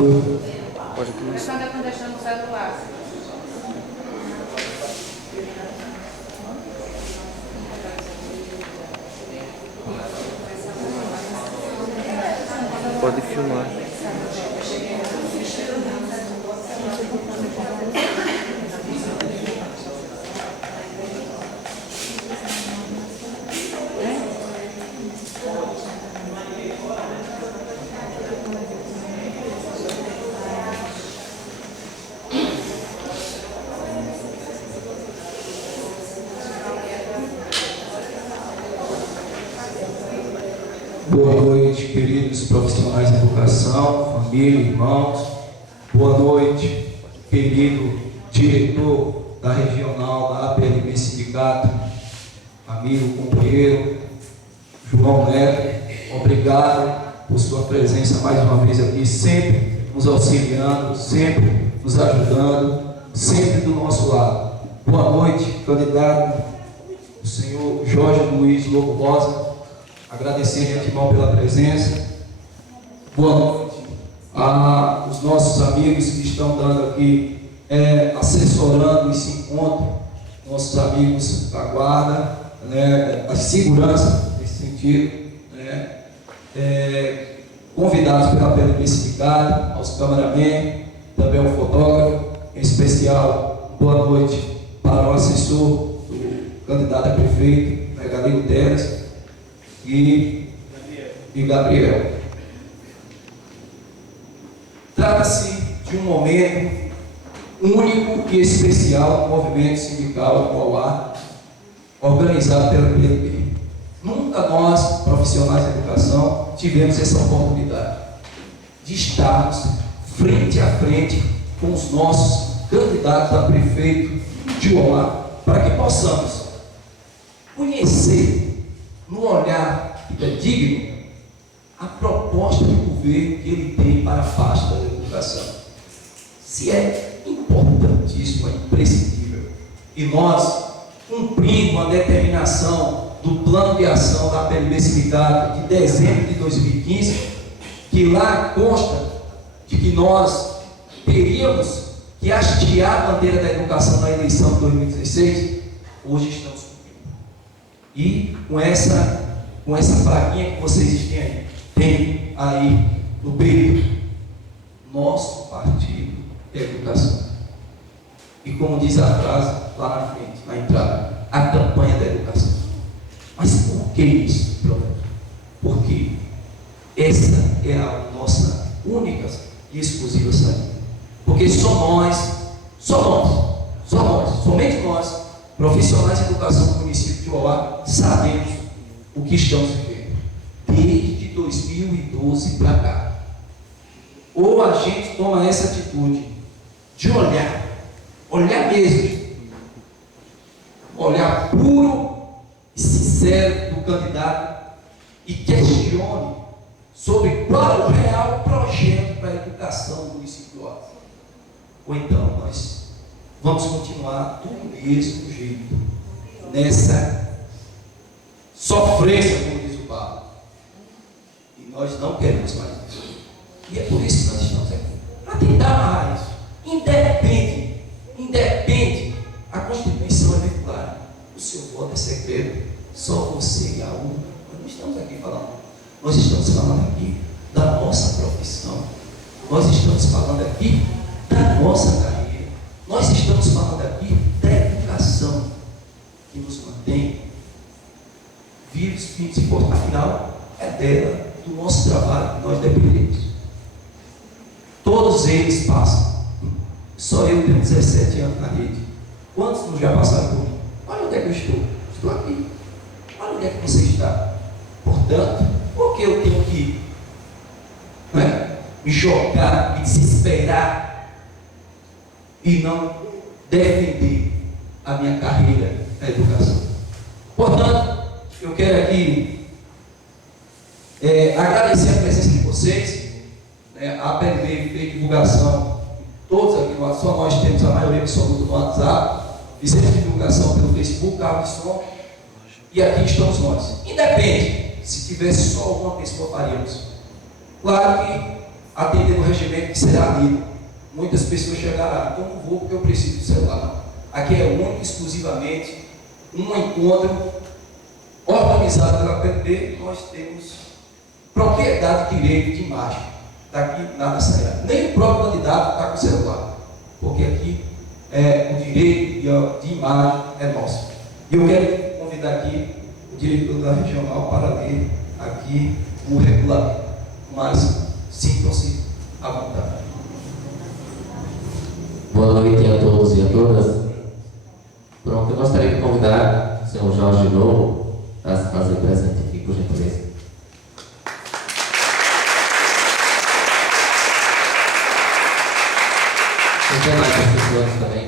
Pode começar. Quando eu deixando o celular. Pode filmar. Boa noite, queridos profissionais de educação, família, irmãos. Boa noite, querido diretor da regional da APLB Sindicato, amigo, companheiro João Neto. Obrigado por sua presença mais uma vez aqui, sempre nos auxiliando, sempre nos ajudando, sempre do nosso lado. Boa noite, candidato, o senhor Jorge Luiz Lobo Rosa. Agradecer de antemão pela presença. Boa noite aos nossos amigos que estão dando aqui, assessorando esse encontro, nossos amigos da guarda, a segurança nesse sentido, convidados pela PLB Sindicato, aos cameramen, também ao fotógrafo, em especial, boa noite para o assessor do candidato a prefeito, Galego Teres, e Gabriel. Trata-se de um momento único e especial no movimento sindical Mauá, organizado pela PLB. Nunca nós, profissionais da educação, tivemos essa oportunidade de estarmos frente a frente com os nossos candidatos a prefeito de Mauá, para que possamos conhecer no olhar digno a proposta do governo que ele tem para a pasta da educação. Se é importantíssimo, é imprescindível. E nós, cumprindo a determinação do plano de ação da PLB Sindicato de dezembro de 2015, que lá consta de que nós teríamos que hastear a bandeira da educação na eleição de 2016, hoje estamos e com essa plaquinha que vocês têm aí no peito, nosso partido é educação. E como diz a frase lá na frente, na entrada, a campanha da educação. Mas por que isso, professor? Porque essa é a nossa única e exclusiva saída. Porque somente nós, profissionais de educação do município de Mauá, sabemos o que estamos vivendo desde 2012 para cá. Ou a gente toma essa atitude de olhar mesmo, olhar puro e sincero do candidato e questione sobre qual é o real projeto para a educação do município de Mauá. Ou então nós vamos continuar do mesmo jeito, nessa sofrência, como diz o Paulo. E nós não queremos mais isso. E é por isso que nós estamos aqui, para tentar mais. Independe, a Constituição é bem clara. O seu voto é secreto, só você e a urna. Nós não estamos aqui falando. Nós estamos falando aqui da nossa profissão. Nós estamos falando aqui da nossa carreira. Nós estamos falando aqui da educação que nos mantém vivos, firmes e fortes. Afinal, é dela, do nosso trabalho que nós dependemos. Todos eles passam. Só eu tenho 17 anos na rede. Quantos não já passaram por mim? Olha onde é que eu estou. Estou aqui. Olha onde é que você está. Portanto, por que eu tenho que me jogar, me desesperar e não defender a minha carreira na educação? Portanto, eu quero aqui agradecer a presença de vocês. A PLB fez divulgação, todos aqui no WhatsApp, só nós temos a maioria absoluta no WhatsApp, fizemos divulgação pelo Facebook, carro de som, e aqui estamos nós. Independe, se tivesse só uma pessoa faríamos. Claro que atender o regimento que será lido. Muitas pessoas chegarão, então não vou porque eu preciso do celular. Não. Aqui é único, exclusivamente, um encontro organizado pela PNB. Nós temos propriedade de direito de imagem. Daqui nada sairá. Nem o próprio candidato está com o celular, porque aqui o direito de imagem é nosso. E eu quero convidar aqui o diretor da regional para ler aqui o regulamento. Mas sintam-se à vontade. Boa noite a todos e a todas. Pronto, eu gostaria de convidar o senhor Jorge Lobo a se fazer presente aqui, por gentileza. E tem mais pessoas também,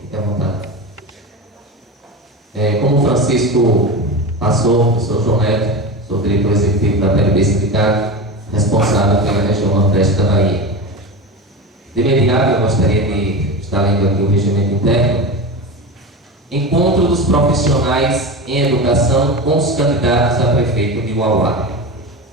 fique à vontade. Como o Francisco passou, eu sou João Neto, sou diretor executivo da PLB Sindicato, responsável pela região Nordeste da Bahia. De imediato, eu gostaria de estar lendo aqui o regimento interno. Encontro dos profissionais em educação com os candidatos a prefeito de Uauá.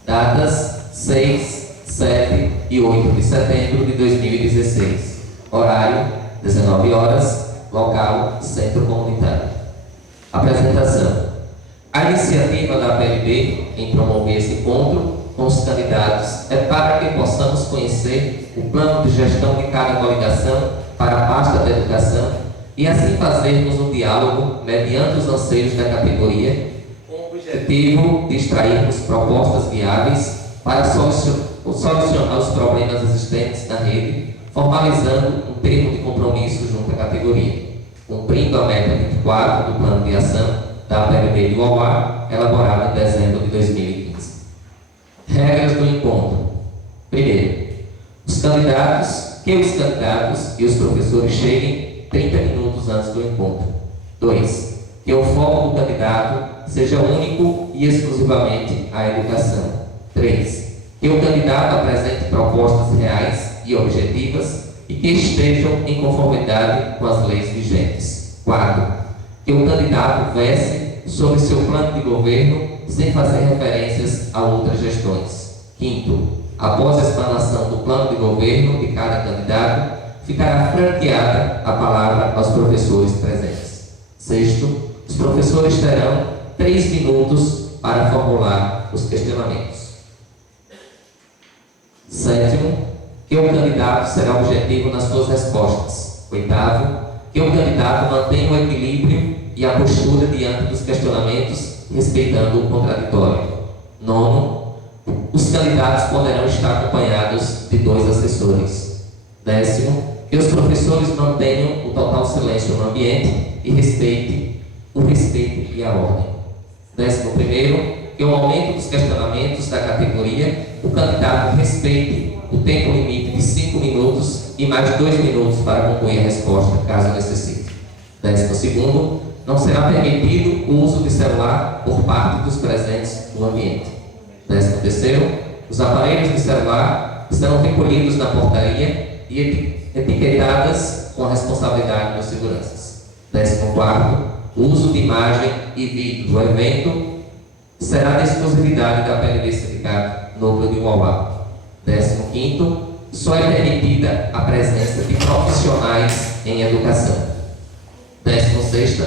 Datas 6, 7 e 8 de setembro de 2016. Horário 19 horas. Local Centro Comunitário. Apresentação. A iniciativa da PLB em promover esse encontro com os candidatos é para que possamos conhecer o plano de gestão de cada coligação para a pasta da educação e assim fazermos um diálogo mediante os anseios da categoria com o objetivo de extrairmos propostas viáveis para solucionar os problemas existentes na rede, formalizando um termo de compromisso junto à categoria, cumprindo a meta 24 do plano de ação da PLB de Uauá, elaborado em dezembro de 2015. Regras do encontro. Primeiro, os candidatos e os professores cheguem 30 minutos antes do encontro. 2. Que o foco do candidato seja único e exclusivamente a educação. 3. Que o candidato apresente propostas reais e objetivas e que estejam em conformidade com as leis vigentes. 4. Que o candidato verse sobre seu plano de governo sem fazer referências a outras gestões. 5. Após a explanação do plano de governo de cada candidato, ficará franqueada a palavra aos professores presentes. 6. Os professores terão 3 minutos para formular os questionamentos. 7. Que o candidato será objetivo nas suas respostas. 8. Que o candidato mantenha o equilíbrio e a postura diante dos questionamentos, respeitando o contraditório. 9. Os candidatos poderão estar acompanhados de 2 assessores. 10. Que os professores mantenham o total silêncio no ambiente e respeitem o respeito e a ordem. 11. Que ao momento dos questionamentos da categoria, o candidato respeite o tempo limite de 5 minutos e mais 2 minutos para concluir a resposta, caso necessite. 12. Não será permitido o uso de celular por parte dos presentes no ambiente. 13. Os aparelhos de celular serão recolhidos na portaria e etiquetadas com a responsabilidade dos seguranças. 14. O uso de imagem e vídeo do evento será de exclusividade da PLB Sindicato Núcleo de Uauá. 15. Só é permitida a presença de profissionais em educação. 16.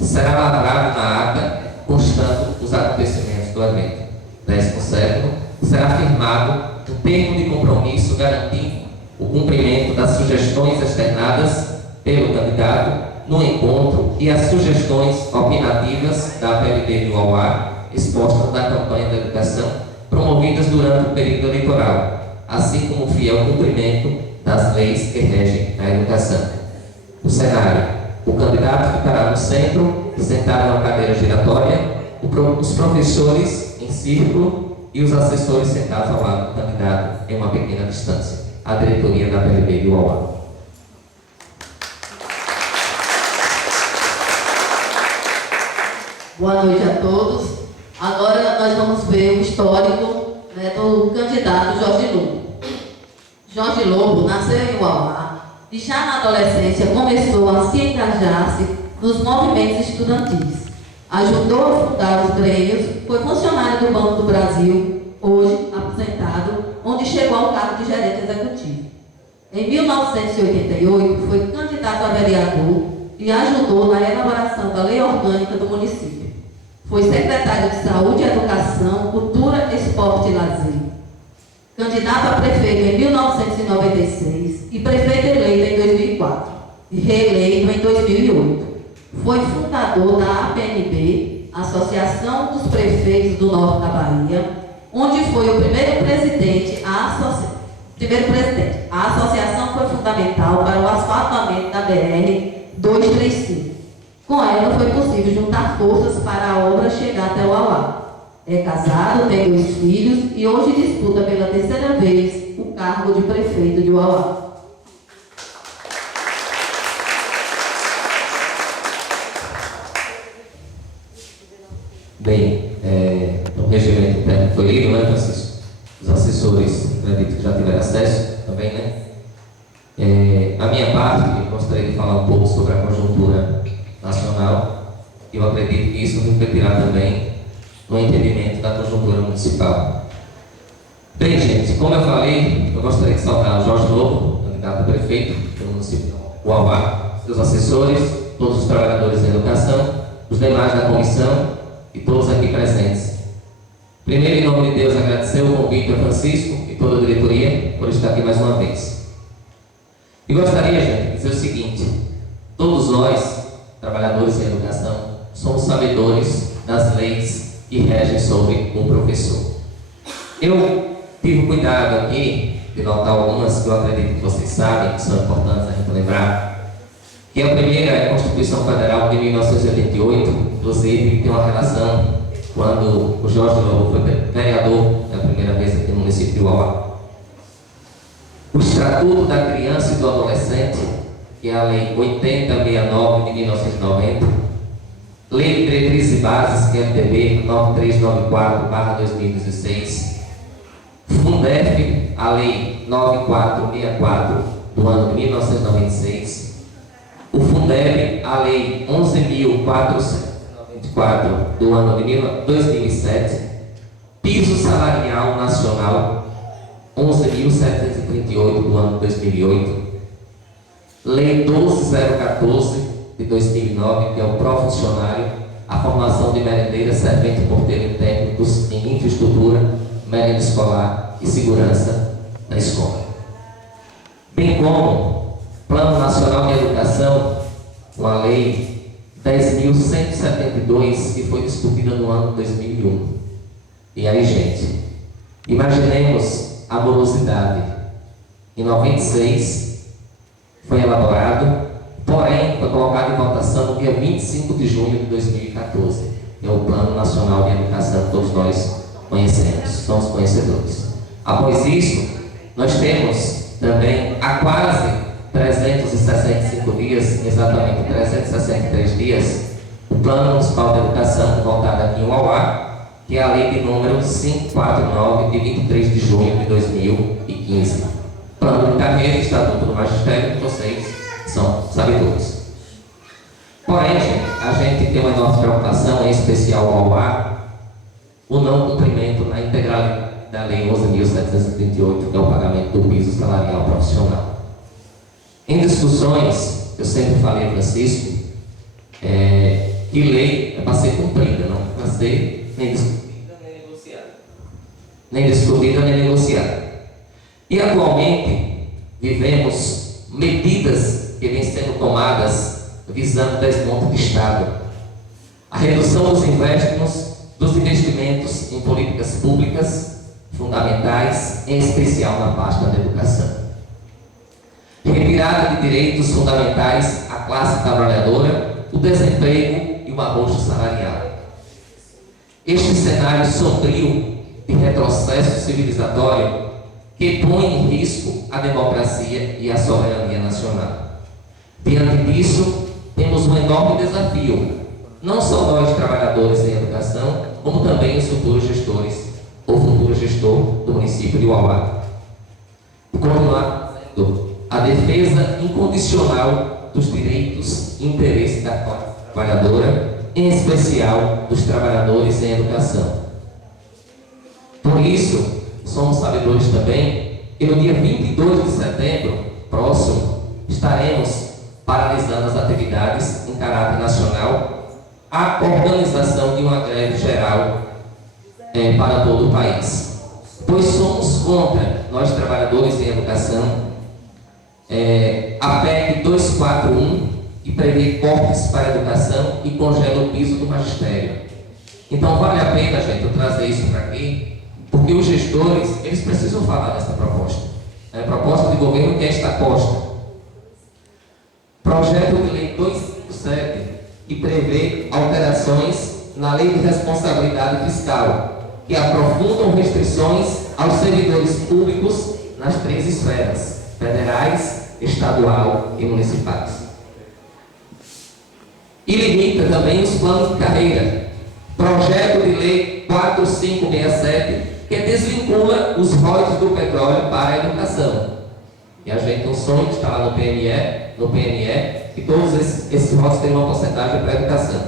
Será lavrado na ata, constando os acontecimentos do evento. 17. Será firmado um termo de compromisso garantindo o cumprimento das sugestões externadas pelo candidato no encontro e as sugestões opinativas da PLB de Uauá expostas na campanha da educação promovidas durante o período eleitoral, assim como o fiel cumprimento das leis que regem a educação. O cenário. O candidato ficará no centro, sentado na cadeira giratória, os professores em círculo e os assessores sentados ao lado do candidato em uma pequena distância. A diretoria da PLB de Uauá. Boa noite a todos. Agora nós vamos ver o histórico, do candidato Jorge Lobo. Jorge Lobo nasceu em Uauá e já na adolescência começou a se engajar-se nos movimentos estudantis. Ajudou a fundar os grêmios, foi funcionário do Banco do Brasil, hoje aposentado, onde chegou ao cargo de gerente executivo. Em 1988, foi candidato a vereador e ajudou na elaboração da lei orgânica do município. Foi secretário de Saúde e Educação, Cultura, Esporte e Lazer. Candidato a prefeito em 1996 e prefeito eleito em 2004 e reeleito em 2008. Foi fundador da APNB, Associação dos Prefeitos do Norte da Bahia, onde foi o primeiro presidente. A associação foi fundamental para o asfaltamento da BR-235. Com ela foi possível juntar forças para a obra chegar até o Auá. É casado, tem 2 filhos e hoje disputa pela 3ª vez o cargo de prefeito de Uauá. Bem, o regimento interno foi lido, né, Francisco? Os assessores, acredito que já tiveram acesso também, né? A minha parte, eu gostaria de falar um pouco sobre a conjuntura nacional. Eu acredito que isso refletirá também no entendimento da conjuntura municipal. Bem, gente, como eu falei, eu gostaria de saudar o Jorge Lobo, candidato a prefeito do município de Uauá, seus assessores, todos os trabalhadores da educação, os demais da comissão e todos aqui presentes. Primeiro, em nome de Deus, agradecer o convite a Francisco e toda a diretoria por estar aqui mais uma vez. E gostaria, gente, de dizer o seguinte: todos nós, trabalhadores em educação, somos sabedores das leis que regem sobre um professor. Eu tive cuidado aqui de notar algumas que eu acredito que vocês sabem, que são importantes a gente lembrar. Que a primeira é a Constituição Federal de 1988, inclusive tem uma relação quando o Jorge Lobo foi vereador pela primeira vez aqui no município de Uauá. O Estatuto da Criança e do Adolescente, que é a Lei 8069 de 1990, Lei de Diretrizes e Bases, que é a LDB 9394/2016, Fundef, a Lei 9464 do ano de 1996, o Fundeb, a Lei 11.494 do ano de 2007, Piso Salarial Nacional 11.738 do ano de 2008, Lei 12.014 de 2009, que é o Profuncionário, a formação de merendeira, servente, porteiro e técnicos em infraestrutura, merenda escolar e segurança da escola. Bem como Plano Nacional de Educação, com a Lei 10.172, que foi discutida no ano de 2001. E aí, gente, imaginemos a morosidade. Em 96 foi elaborado, porém foi colocado em votação no dia 25 de junho de 2014. É o Plano Nacional de Educação que todos nós conhecemos, somos conhecedores. Após isso, nós temos também há quase 365 dias, exatamente 363 dias, o Plano Municipal de Educação voltado aqui em Uauá, que é a Lei de número 549 de 23 de junho de 2015. Plano de carreira e Estatuto do Magistério, que vocês são sabedores. Porém, a gente tem uma enorme preocupação, em especial ao Uauá, o não cumprimento na integralidade da Lei 11.738, que é o pagamento do piso salarial profissional. Em discussões, eu sempre falei, Francisco, que lei é para ser cumprida, não para ser nem discutida nem negociada. Nem discutida nem negociada. E atualmente vivemos medidas que vêm sendo tomadas visando desmonte do Estado, a redução dos investimentos em políticas públicas fundamentais, em especial na pasta da educação. Retirada de direitos fundamentais à classe trabalhadora, o desemprego e o arrojo salarial. Este cenário sombrio de retrocesso civilizatório que põe em risco a democracia e a soberania nacional. Diante disso, temos um enorme desafio, não só nós trabalhadores em educação, como também os futuros gestores ou futuro gestor do município de Uauá. Continuar fazendo a defesa incondicional dos direitos e interesses da classe trabalhadora, em especial dos trabalhadores em educação. Por isso, somos sabedores também que no dia 22 de setembro, próximo, estaremos paralisando as atividades em caráter nacional, a organização de uma greve geral para todo o país. Pois somos contra, nós trabalhadores em educação, a PEC 241, que prevê cortes para a educação e congela o piso do magistério. Então vale a pena, gente, eu trazer isso para aqui, porque os gestores, eles precisam falar dessa proposta. Proposta de governo que é esta Costa. Projeto de lei 257, que prevê alterações na lei de responsabilidade fiscal, que aprofundam restrições aos servidores públicos nas 3 esferas, federais, estadual e municipais. E limita também os planos de carreira. Projeto de lei 4567, que desvincula os royalties do petróleo para a educação. E a gente tem um sonho de estar lá no PNE, que todos esses royalties têm uma porcentagem para a educação.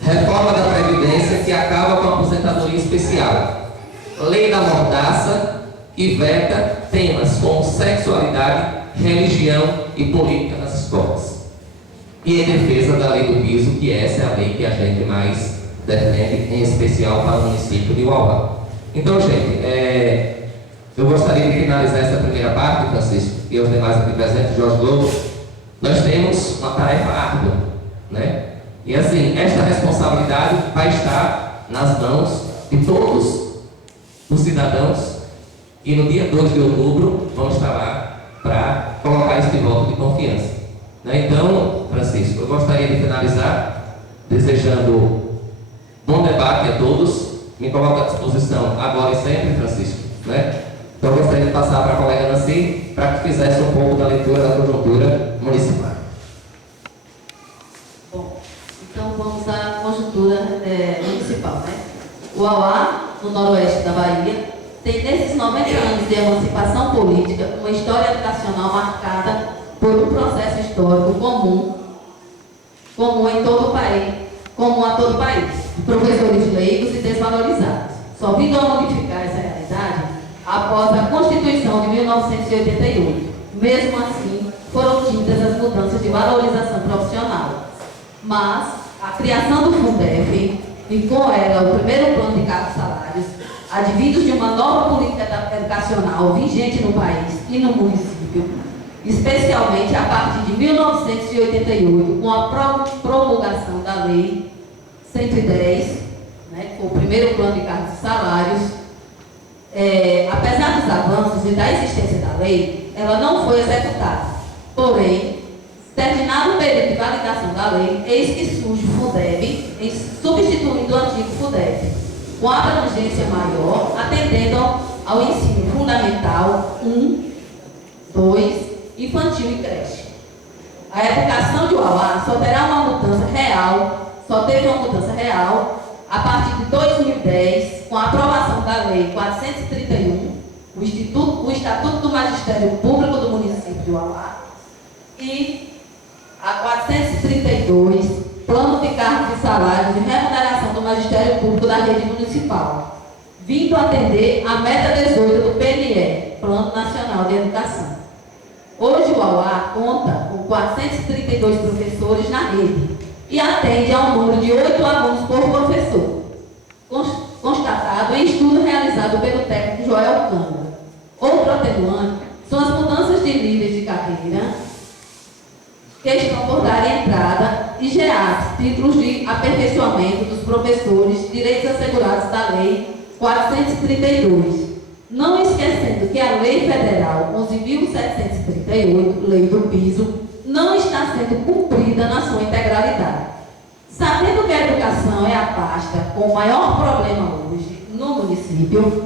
Reforma da Previdência, que acaba com a aposentadoria especial. Lei da Mordaça, que veta temas como sexualidade, religião e política nas escolas. E em defesa da lei do piso, que essa é a lei que a gente mais defende, em especial para o município de Uauá. Então, gente, eu gostaria de finalizar essa primeira parte, Francisco, e os demais aqui presentes, Jorge Lobo. Nós temos uma tarefa árdua, né? E assim, esta responsabilidade vai estar nas mãos de todos os cidadãos, e no dia 2 de outubro vamos estar lá para colocar este voto de confiança. Né? Então, Francisco, eu gostaria de finalizar desejando bom debate a todos. Me coloco à disposição agora e sempre, Francisco. Né? Então, eu gostaria de passar para a colega Nancy para que fizesse um pouco da leitura da conjuntura municipal. Bom, então vamos à conjuntura municipal. Né? O Uauá, no noroeste da Bahia, tem nesses 90 anos de emancipação política uma história educacional marcada por um processo histórico comum em todo o país, comum a todo o país, de professores leigos e desvalorizados. Só vindo a modificar essa realidade após a Constituição de 1988. Mesmo assim, foram tidas as mudanças de valorização profissional. Mas a criação do Fundef e com ela o primeiro plano de cargos e salários, advindos de uma nova política educacional vigente no país e no município, especialmente a partir de 1988, com a promulgação da Lei 110, né, que foi o primeiro plano de cargos e salários. Apesar dos avanços e da existência da lei, ela não foi executada. Porém, terminado o período de validação da lei, eis que surge o Fundeb, substituindo o antigo Fundeb, com abrangência maior, atendendo ao ensino fundamental 1, 2, infantil e creche. A educação de Uauá só terá uma mudança real, só teve uma mudança real a partir de 2010, com a aprovação da Lei 431, o Estatuto do Magistério Público do município de Uauá, e a 432, Plano de Cargos e Salários e Remuneração do Magistério Público da Rede Municipal, vindo atender a meta 18 do PNE, Plano Nacional de Educação. Hoje o Uauá conta com 432 professores na rede e atende a um número de 8 alunos por professor, constatado em estudo realizado pelo técnico Joel Câmara. Outro atenuante são as mudanças de níveis de carreira que estão por dar entrada e GEAs, títulos de aperfeiçoamento dos professores, direitos assegurados da Lei 432. Não esquecendo que a Lei Federal 11.738, Lei do Piso, não está sendo cumprida na sua integralidade. Sabendo que a educação é a pasta com o maior problema hoje no município,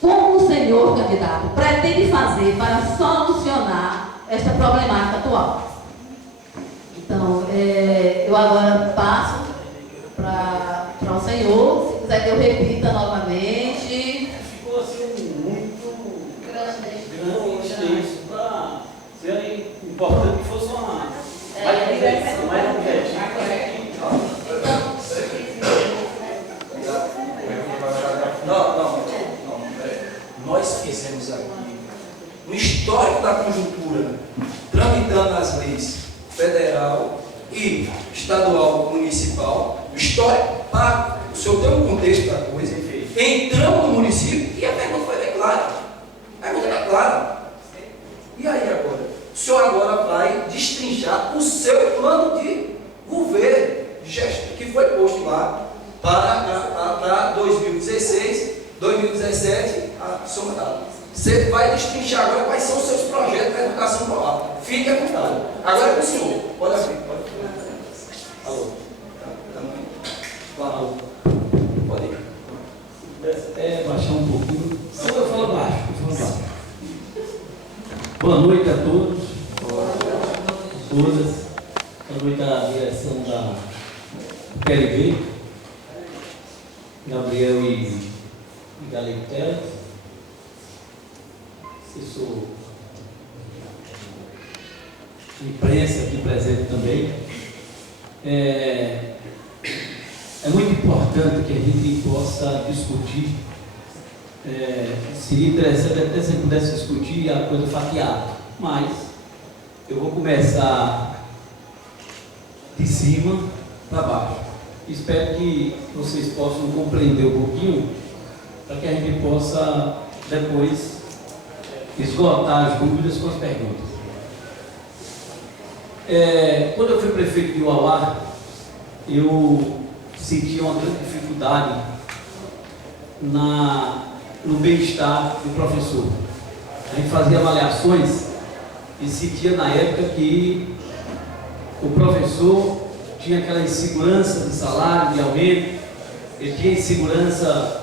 como o senhor candidato pretende fazer para solucionar esta problemática atual? Então, eu agora passo para o senhor, se quiser que eu repita novamente. Ficou assim muito grande isso para ser importante que fosse uma mais objetiva. da conjuntura, tramitando as leis federal e estadual, municipal, histórico, para o senhor ter um contexto da coisa, entramos no município e a pergunta foi bem clara. A pergunta era clara. E aí agora? O senhor agora vai destrinchar o seu plano de governo, de gestão, que foi posto lá para 2016, 2017, a sua data. Você vai destrinchar agora quais são os seus projetos da educação global. Fique à vontade. Agora é com o senhor. Pode abrir. Alô? Alô? Pode ir. Baixar um pouquinho. Eu falo baixo. Boa noite a todos. Todas. Boa noite à direção da PLB, Gabriel e Galego Teles, assessor de imprensa aqui presente também. É muito importante que a gente possa discutir. Seria interessante até se pudesse discutir a coisa fatiada, mas eu vou começar de cima para baixo. Espero que vocês possam compreender um pouquinho, para que a gente possa depois esgotar as dúvidas com as perguntas. Quando eu fui prefeito de Uauá, eu senti uma grande dificuldade no bem-estar do professor. A gente fazia avaliações e sentia na época que o professor tinha aquela insegurança de salário, de aumento, ele tinha insegurança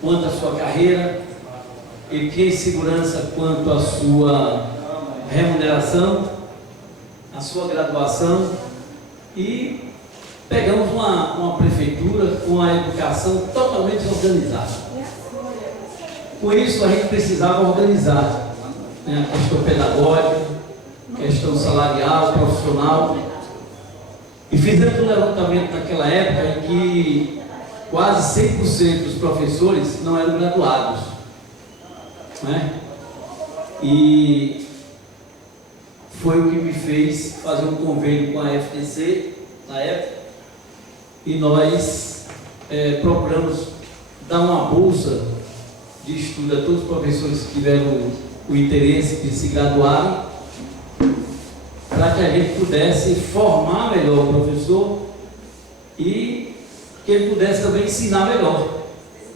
quanto à sua carreira, ele tinha insegurança quanto à sua remuneração, à sua graduação, e pegamos uma prefeitura com a educação totalmente desorganizada. Com isso, a gente precisava organizar, né, a questão pedagógica, questão salarial, profissional, e fizemos um levantamento naquela época em que quase 100% dos professores não eram graduados, né? E foi o que me fez fazer um convênio com a FTC na época, e nós procuramos dar uma bolsa de estudo a todos os professores que tiveram o interesse de se graduarem, para que a gente pudesse formar melhor o professor e que ele pudesse também ensinar melhor.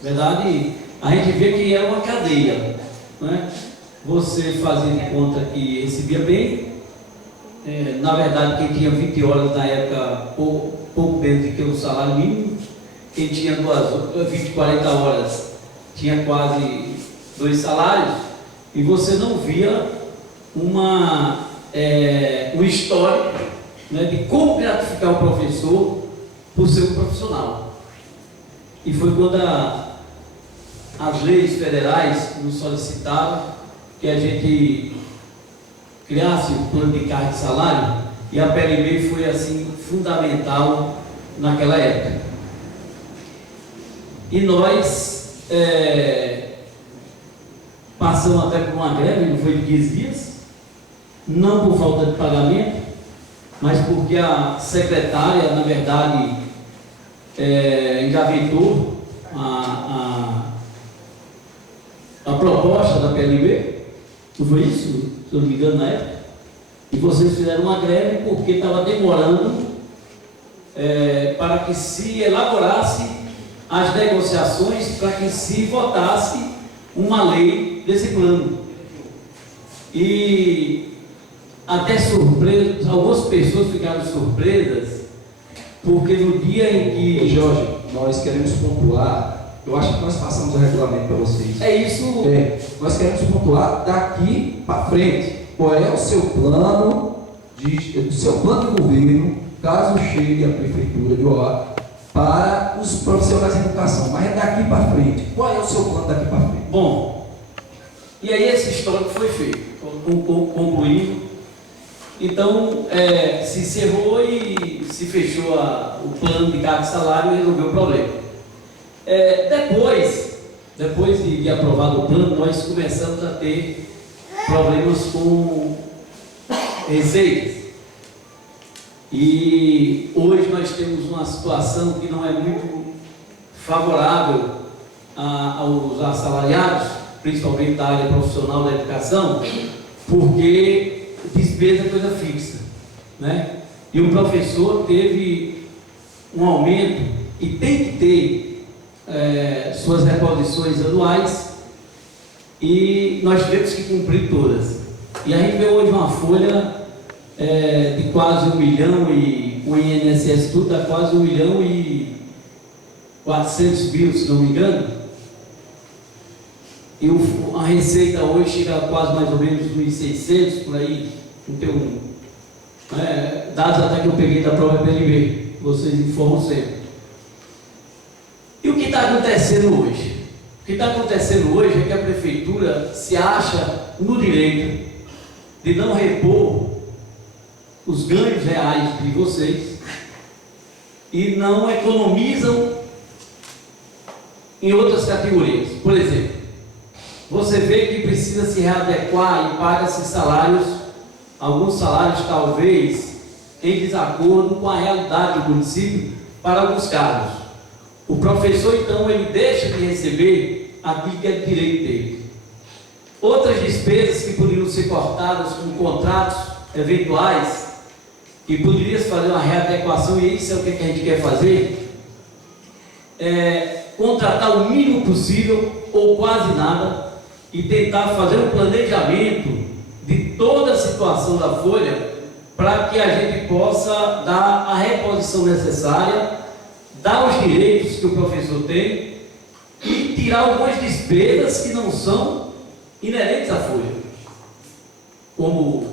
Na verdade, a gente vê que é uma cadeia, né? Você fazia de conta que recebia bem, na verdade, quem tinha 20 horas na época, pouco menos do que o salário mínimo, quem tinha 20, 40 horas, tinha quase 2 salários, e você não via um histórico, né, de como gratificar o professor por ser um profissional. E foi quando as leis federais nos solicitaram que a gente criasse o plano de carga de salário, e a PLB foi assim fundamental naquela época. E nós passamos até por uma greve, não foi de 15 dias, não por falta de pagamento, mas porque a secretária, na verdade, engavetou a proposta da PLB, não foi isso? Se eu não me engano, na época. E vocês fizeram uma greve porque estava demorando para que se elaborasse as negociações, para que se votasse uma lei desse plano. E até surpresa, algumas pessoas ficaram surpresas, porque no dia em que... Jorge, nós queremos pontuar, eu acho que nós passamos o regulamento para vocês. É isso. Nós queremos pontuar daqui para frente. Qual é o seu plano de governo, caso chegue a prefeitura de Uauá, para os profissionais de educação? Mas é daqui para frente. Qual é o seu plano daqui para frente? Bom, e aí esse histórico foi feito, concluído. Então, se encerrou e se fechou o plano de carga de salário e resolveu o problema. Depois de aprovado o plano, nós começamos a ter problemas com receitas. E hoje nós temos uma situação que não é muito favorável aos assalariados, principalmente da área profissional da educação, porque despesa é coisa fixa, né? E o professor teve um aumento e tem que ter suas reposições anuais, e nós tivemos que cumprir todas. E a gente vê hoje uma folha de quase 1 milhão, e o INSS tudo dá quase 1 milhão e 400 mil, se não me engano. E a receita hoje chega a quase mais ou menos 1.600, por aí, não tem dados até que eu peguei da própria PLB, vocês informam sempre. E o que está acontecendo hoje? O que está acontecendo hoje é que a prefeitura se acha no direito de não repor os ganhos reais de vocês e não economizam em outras categorias. Por exemplo, você vê que precisa se readequar e paga-se salários, alguns salários talvez em desacordo com a realidade do município para alguns cargos. O professor, então, ele deixa de receber aquilo que é direito dele. Outras despesas que poderiam ser cortadas com contratos eventuais, que poderia se fazer uma readequação, e isso é o que a gente quer fazer, contratar o mínimo possível ou quase nada e tentar fazer um planejamento de toda a situação da folha para que a gente possa dar a reposição necessária, dar os direitos que o professor tem e tirar algumas despesas que não são inerentes à folha, como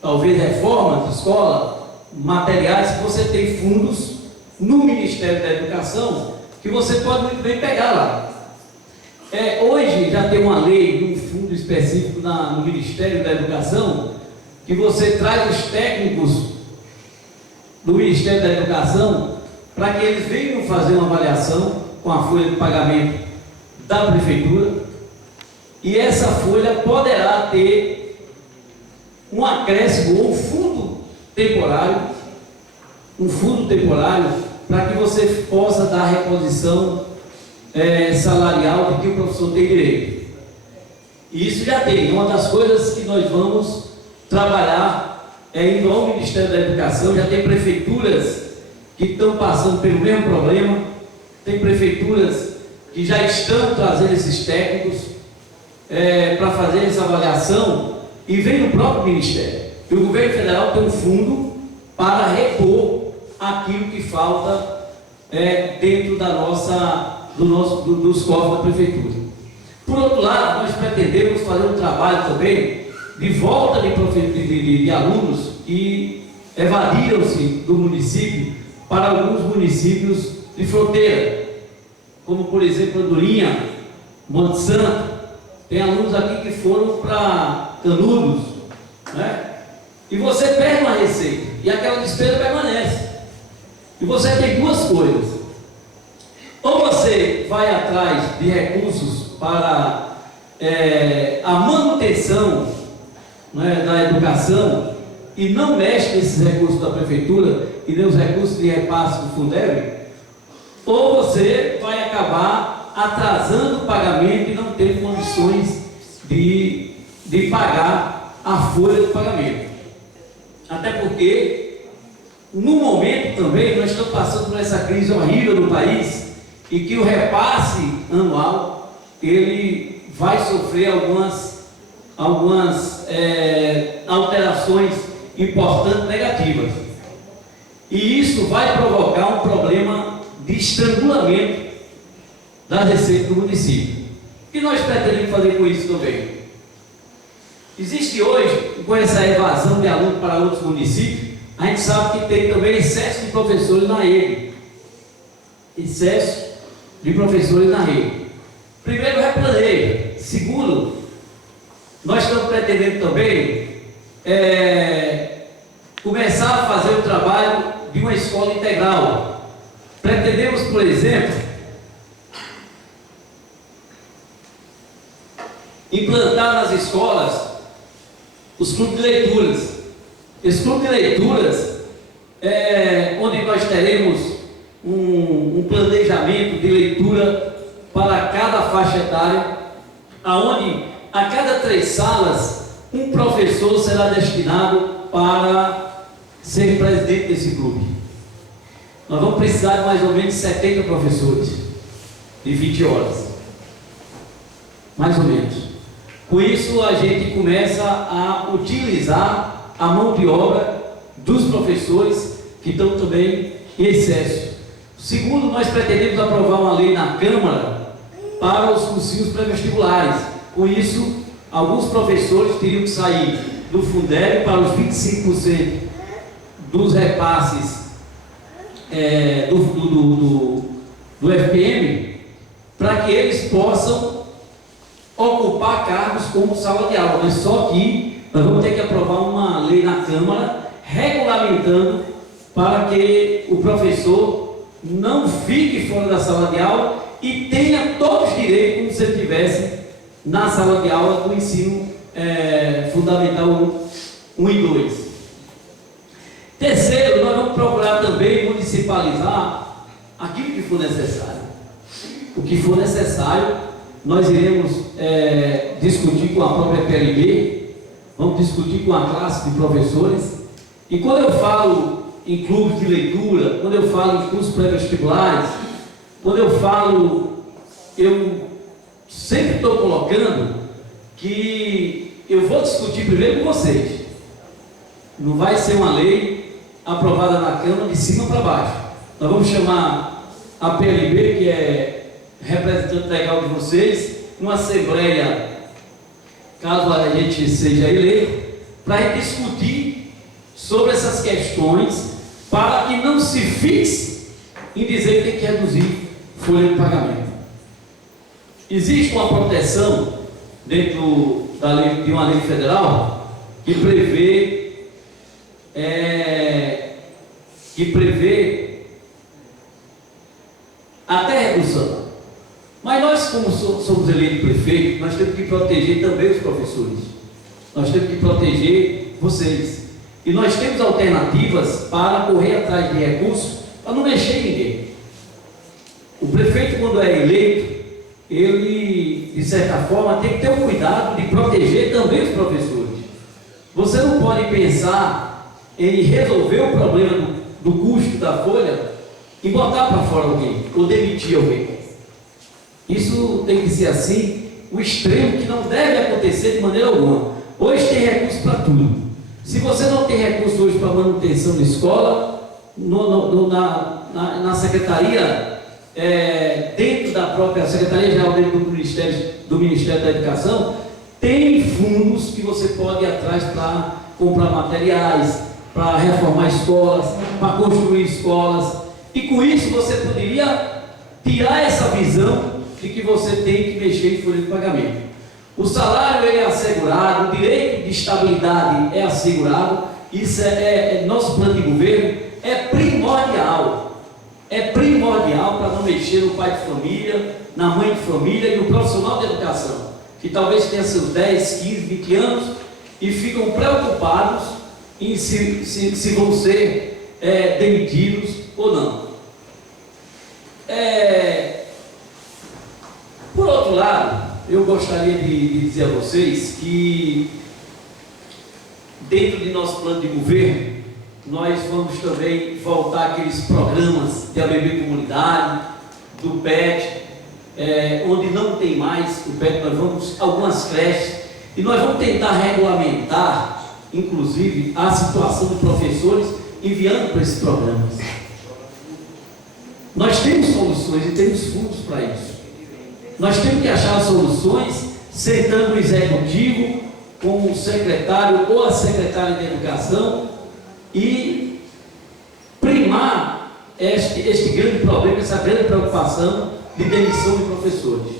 talvez reformas de escola, materiais, que você tem fundos no Ministério da Educação que você pode muito bem pegar lá. Hoje já tem uma lei de um fundo específico no Ministério da Educação, que você traz os técnicos do Ministério da Educação para que eles venham fazer uma avaliação com a folha de pagamento da prefeitura, e essa folha poderá ter um acréscimo ou um fundo temporário para que você possa dar a reposição salarial de que o professor tem direito. E isso já tem. Uma das coisas que nós vamos trabalhar indo ao Ministério da Educação. Já tem prefeituras que estão passando pelo mesmo problema, tem prefeituras que já estão trazendo esses técnicos para fazer essa avaliação, e vem do próprio Ministério. E o governo federal tem um fundo para repor aquilo que falta dentro dos cofres da prefeitura. Por outro lado, nós pretendemos fazer um trabalho também de volta de alunos que evadiram-se do município para alguns municípios de fronteira, como por exemplo Andorinha, Monte Santo. Tem alunos aqui que foram para Canudos, né? E você perde uma receita e aquela despesa permanece. E você tem duas coisas: ou você vai atrás de recursos para a manutenção, né, da educação, e não mexe nesses recursos da prefeitura e nem os recursos de repasse do Fundeb, ou você vai acabar atrasando o pagamento e não ter condições de pagar a folha de pagamento. Até porque, no momento também, nós estamos passando por essa crise horrível no país, e que o repasse anual, ele vai sofrer algumas alterações importantes negativas. E isso vai provocar um problema de estrangulamento das receitas do município. O que nós pretendemos fazer com isso também? Existe hoje, com essa evasão de alunos para outros municípios, a gente sabe que tem também excesso de professores na rede. Excesso de professores na rede. Primeiro, replaneja. Segundo, nós estamos pretendendo também começar a fazer o trabalho de uma escola integral. Pretendemos, por exemplo, implantar nas escolas os clubes de leituras. Esse clube de leituras é onde nós teremos um planejamento de leitura para cada faixa etária, aonde a cada 3 salas um professor será destinado para ser presidente desse clube. Nós vamos precisar de mais ou menos 70 professores de 20 horas, mais ou menos. Com isso a gente começa a utilizar a mão de obra dos professores que estão também em excesso. Segundo, nós pretendemos aprovar uma lei na Câmara para os cursinhos pré-vestibulares. Com isso, alguns professores teriam que sair do Fundeb para os 25% dos repasses do FPM, para que eles possam ocupar cargos como sala de aula. Mas só que nós vamos ter que aprovar uma lei na Câmara regulamentando para que o professor não fique fora da sala de aula e tenha todos os direitos como se ele estivesse na sala de aula do ensino fundamental 1 e 2. Terceiro, nós vamos procurar também municipalizar aquilo que for necessário. O que for necessário, nós iremos discutir com a própria PLB, vamos discutir com a classe de professores. E quando eu falo em clubes de leitura, quando eu falo em cursos pré-vestibulares, quando eu falo, eu sempre estou colocando que eu vou discutir primeiro com vocês. Não vai ser uma lei aprovada na Câmara de cima para baixo. Nós vamos chamar a PLB, que é representante legal de vocês, uma assembleia, caso a gente seja eleito, para discutir sobre essas questões, para que não se fixe em dizer que tem que reduzir folha de pagamento. Existe uma proteção dentro da lei, de uma lei federal que prevê até redução. Mas nós, como somos eleitos prefeitos, nós temos que proteger também os professores. Nós temos que proteger vocês. E nós temos alternativas para correr atrás de recursos para não mexer em ninguém. O prefeito, quando é eleito, ele, de certa forma, tem que ter o cuidado de proteger também os professores. Você não pode pensar em resolver o problema do custo da folha e botar para fora alguém, ou demitir alguém. Isso tem que ser assim, o extremo, que não deve acontecer de maneira alguma. Hoje tem recurso para tudo. Se você não tem recurso hoje para manutenção da escola, na secretaria, dentro da própria Secretaria-Geral dentro do Ministério da Educação, tem fundos que você pode ir atrás para comprar materiais, para reformar escolas, para construir escolas, e com isso você poderia tirar essa visão de que você tem que mexer em folha de pagamento. O salário é assegurado, o direito de estabilidade é assegurado, isso nosso plano de governo é primordial para não mexer no pai de família, na mãe de família e no profissional de educação, que talvez tenha seus 10, 15, 20 anos e ficam preocupados em se vão ser demitidos ou não. Por outro lado, eu gostaria de dizer a vocês que dentro de nosso plano de governo nós vamos também voltar àqueles programas de ABB Comunidade, do PET, onde não tem mais o PET, nós vamos algumas creches e nós vamos tentar regulamentar, inclusive, a situação de professores enviando para esses programas. Nós temos soluções e temos fundos para isso. Nós temos que achar soluções sentando o executivo com o secretário ou a secretária de educação e primar este grande problema, essa grande preocupação de demissão de professores.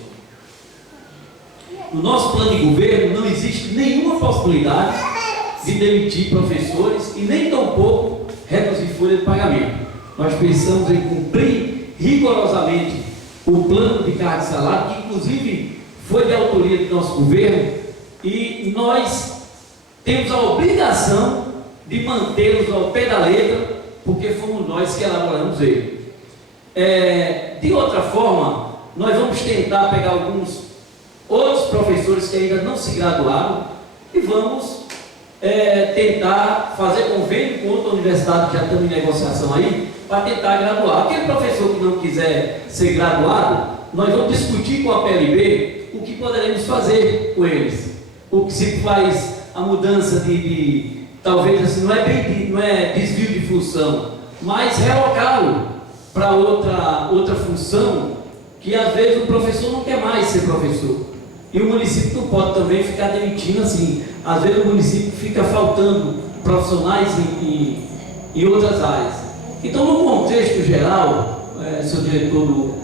No nosso plano de governo não existe nenhuma possibilidade de demitir professores e nem tampouco reduzir folha de pagamento. Nós pensamos em cumprir rigorosamente o plano de carga de salário, que inclusive foi de autoria do nosso governo e nós temos a obrigação de mantê-los ao pé da letra, porque fomos nós que elaboramos ele. De outra forma, nós vamos tentar pegar alguns outros professores que ainda não se graduaram e vamos tentar fazer convênio com outra universidade que já está em negociação aí, para tentar graduar. Aquele professor que não quiser ser graduado, nós vamos discutir com a PLB o que poderemos fazer com eles. O que se faz a mudança de talvez assim, não é desvio de função, mas realocá-lo para outra função, que às vezes o professor não quer mais ser professor. E o município não pode também ficar demitindo assim. Às vezes o município fica faltando profissionais em outras áreas. Então, no contexto geral, seu diretor do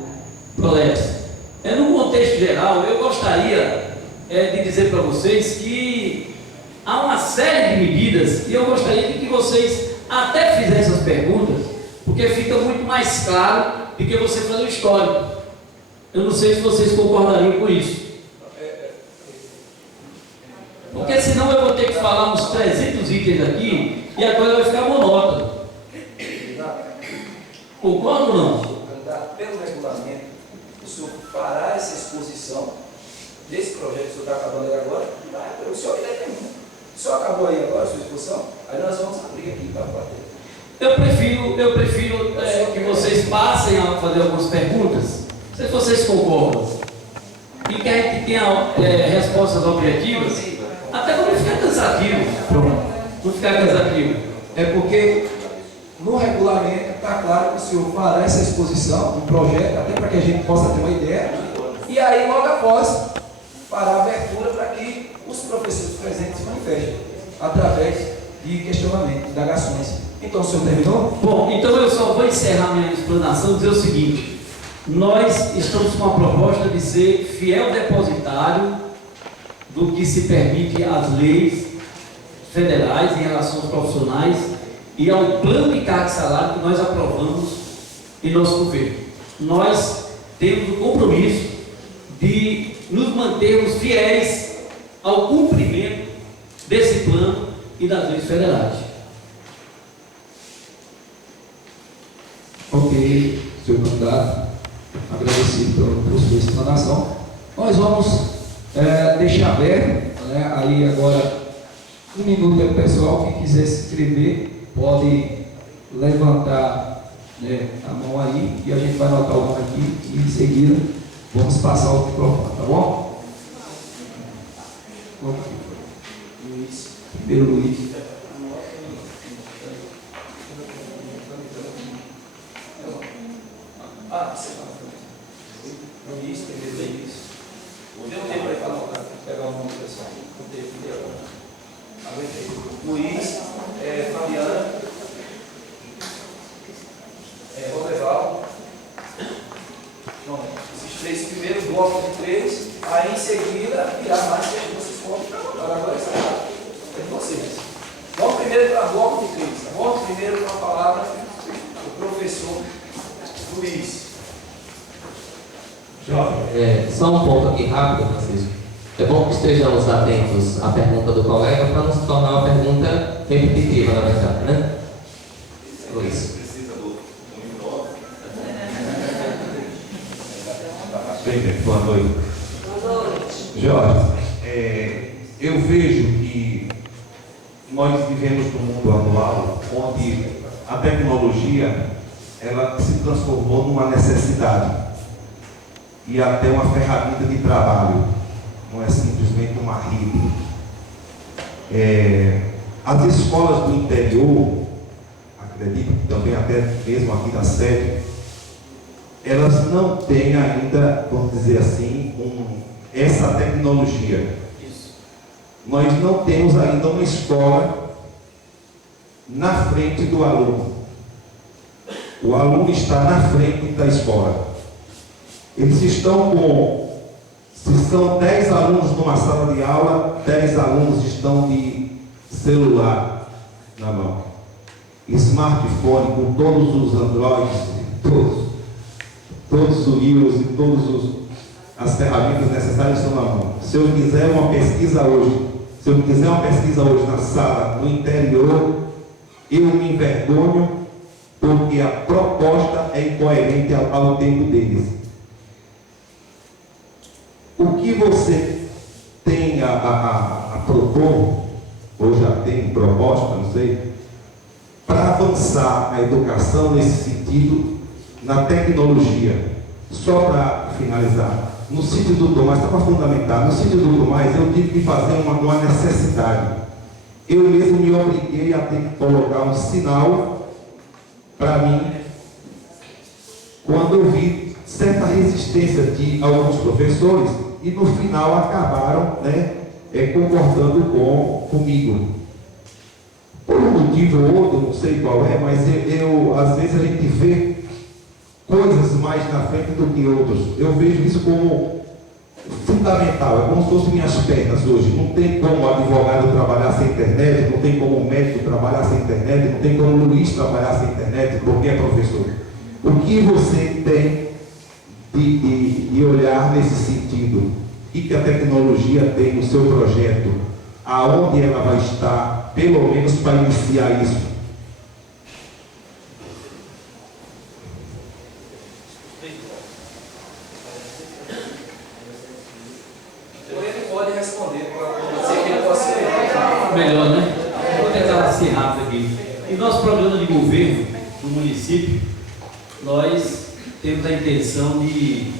Prolex, no contexto geral, eu gostaria de dizer para vocês que há uma série de medidas e eu gostaria de que vocês até fizessem as perguntas, porque fica muito mais claro do que você fazer o histórico. Eu não sei se vocês concordariam com isso. Porque senão eu vou ter que falar uns 300 itens aqui e a coisa vai ficar monótona. Concorda ou não? Pelo regulamento, o senhor fará essa exposição desse projeto que o senhor está acabando aí agora, o senhor que determina. O senhor acabou aí agora a sua exposição, aí nós vamos abrir aqui para bater. Eu prefiro que vocês passem a fazer algumas perguntas, não sei se vocês concordam, e que a gente tenha respostas objetivas, até para não ficar cansativo. Não ficar cansativo. É porque no regulamento está claro que o senhor fará essa exposição do projeto, até para que a gente possa ter uma ideia, e aí logo após fará a abertura para que os professores presentes se manifestem através de questionamento, indagações. Então o senhor terminou? Bom, então eu só vou encerrar minha explanação e dizer o seguinte: nós estamos com a proposta de ser fiel depositário do que se permite às leis federais em relação aos profissionais e ao plano de carga e salário que nós aprovamos em nosso governo. Nós temos o compromisso de nos mantermos fiéis ao cumprimento desse plano e das leis federais. Ok, senhor candidato, agradecido pela sua explanação. Nós vamos deixar aberto, aí agora 1 minuto para o pessoal que quiser se inscrever, pode levantar a mão aí e a gente vai anotar o nome aqui e em seguida vamos passar o microfone, tá bom? Luiz, primeiro Luiz. Você fala. Luiz, primeiro Luiz. Deu um tempo aí para anotar, pegar o nome do pessoal. Aguentei. Luiz, Fabiana, Rodeval. Esses 3 primeiros blocos de 3, aí em seguida virar mais que vocês podem anotar. Agora é de vocês. Vamos primeiro para bloco de 3. Vamos primeiro com a palavra do professor Luiz. Só um ponto aqui rápido, Francisco. É bom que estejamos atentos à pergunta do colega para não se tornar uma pergunta repetitiva, na verdade, né? Luiz. Precisa do microfone. Bem, boa noite. Boa noite. Jorge, eu vejo que nós vivemos num mundo atual onde a tecnologia ela se transformou numa necessidade e até uma ferramenta de trabalho, não é simplesmente uma rede. As escolas do interior, acredito que também até mesmo aqui da sede, elas não têm ainda, vamos dizer assim, essa tecnologia. Nós não temos ainda uma escola na frente do aluno. O aluno está na frente da escola. Eles estão se são 10 alunos numa sala de aula, 10 alunos estão de celular na mão. Smartphone com todos os Androids, todos os iOS e todos as ferramentas necessárias estão na mão. Se eu quiser uma pesquisa hoje, na sala, no interior, eu me envergonho porque a proposta é incoerente ao tempo deles. O que você tem a propor, ou já tem proposta, não sei, para avançar a educação nesse sentido, na tecnologia? Só para finalizar, no sítio do Tomás, para fundamentar, no sítio do Tomás eu tive que fazer uma necessidade. Eu mesmo me obriguei a ter que colocar um sinal para mim, quando eu vi certa resistência de alguns professores, e no final acabaram, concordando comigo. Por um motivo ou outro, não sei qual é, mas às vezes a gente vê coisas mais na frente do que outros. Eu vejo isso como fundamental, é como se fossem minhas pernas hoje. Não tem como o advogado trabalhar sem internet, não tem como o médico trabalhar sem internet, não tem como o Luiz trabalhar sem internet, porque é professor. O que você tem de olhar nesse sentido? O que a tecnologia tem no seu projeto? Aonde ela vai estar, pelo menos para iniciar isso? Ele pode responder para você que ele possa. Melhor, né? Vou tentar ser rápido aqui. Em nosso programa de governo no município, nós temos a intenção de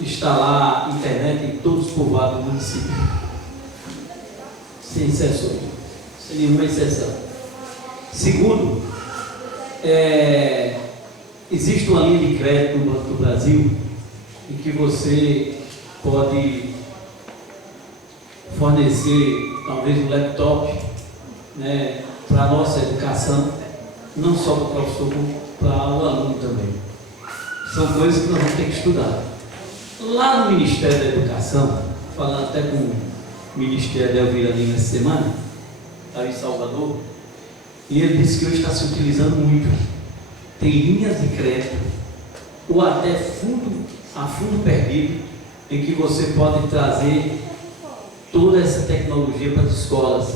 instalar internet em todos os povoados do município, sem exceções, sem nenhuma exceção. Segundo, existe uma linha de crédito no Banco do Brasil em que você pode fornecer talvez um laptop, para a nossa educação, não só para o professor, como para o aluno também. São coisas que nós vamos ter que estudar. Lá no Ministério da Educação, falando até com o Ministério da Elvira Lima essa semana, está em Salvador, e ele disse que hoje está se utilizando muito. Tem linhas de crédito, ou até a fundo perdido, em que você pode trazer toda essa tecnologia para as escolas,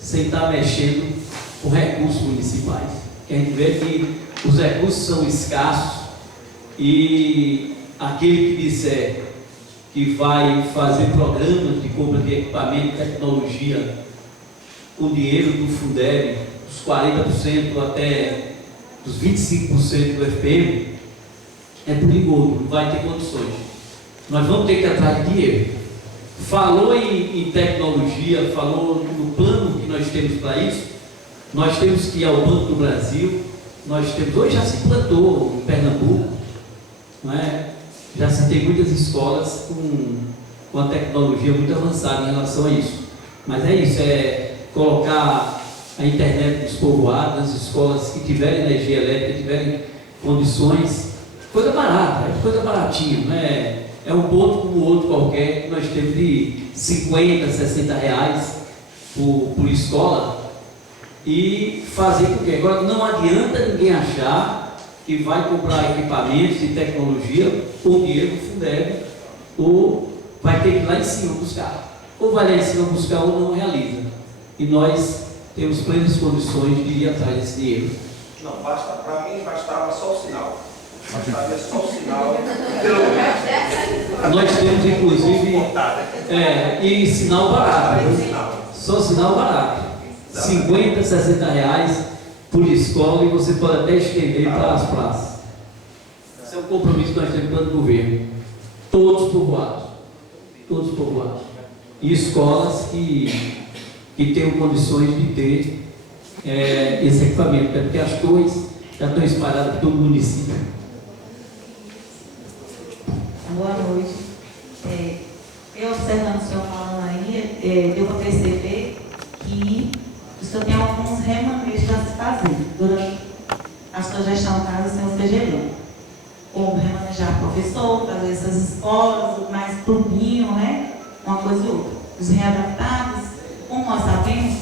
sem estar mexendo com recursos municipais. Que a gente vê que os recursos são escassos, e aquele que disser que vai fazer programas de compra de equipamento e tecnologia com dinheiro do Fundeb, dos 40% até dos 25% do FPM, é perigoso, não vai ter condições. Nós vamos ter que ir atrás de dinheiro. Falou em tecnologia, falou no plano que nós temos para isso. Nós temos que ir ao Banco do Brasil. Hoje já se implantou em Pernambuco, não é? Já se tem muitas escolas com a tecnologia muito avançada em relação a isso. Mas é isso, é colocar a internet nos povoados, nas escolas que tiverem energia elétrica, tiverem condições, coisa barata, coisa baratinha, não é? É um ponto como outro qualquer, que nós temos de 50, 60 reais por escola, e fazer com que agora não adianta ninguém achar que vai comprar equipamentos de tecnologia com dinheiro do Fundeb, ou vai ter que ir lá em cima buscar, ou vai lá em cima buscar ou não realiza. E nós temos plenas condições de ir atrás desse dinheiro. Não, para mim bastava só o sinal. Bastaria só o sinal. Nós temos inclusive e sinal barato, só sinal barato, 50, 60 reais por escola, e você pode até estender para as praças. Esse é um compromisso que nós temos com o governo. Todos povoados, e escolas que tenham condições de ter esse equipamento, porque as torres já estão espalhadas por todo o município. Boa noite. Eu observando o senhor falando aí, deu para perceber que o senhor tem alguns remanejos a se fazer durante a sua gestão casa sem o CGB. Como remanejar professor, fazer essas escolas, mais turminho, né? Uma coisa e outra. Os readaptados, como nós sabemos,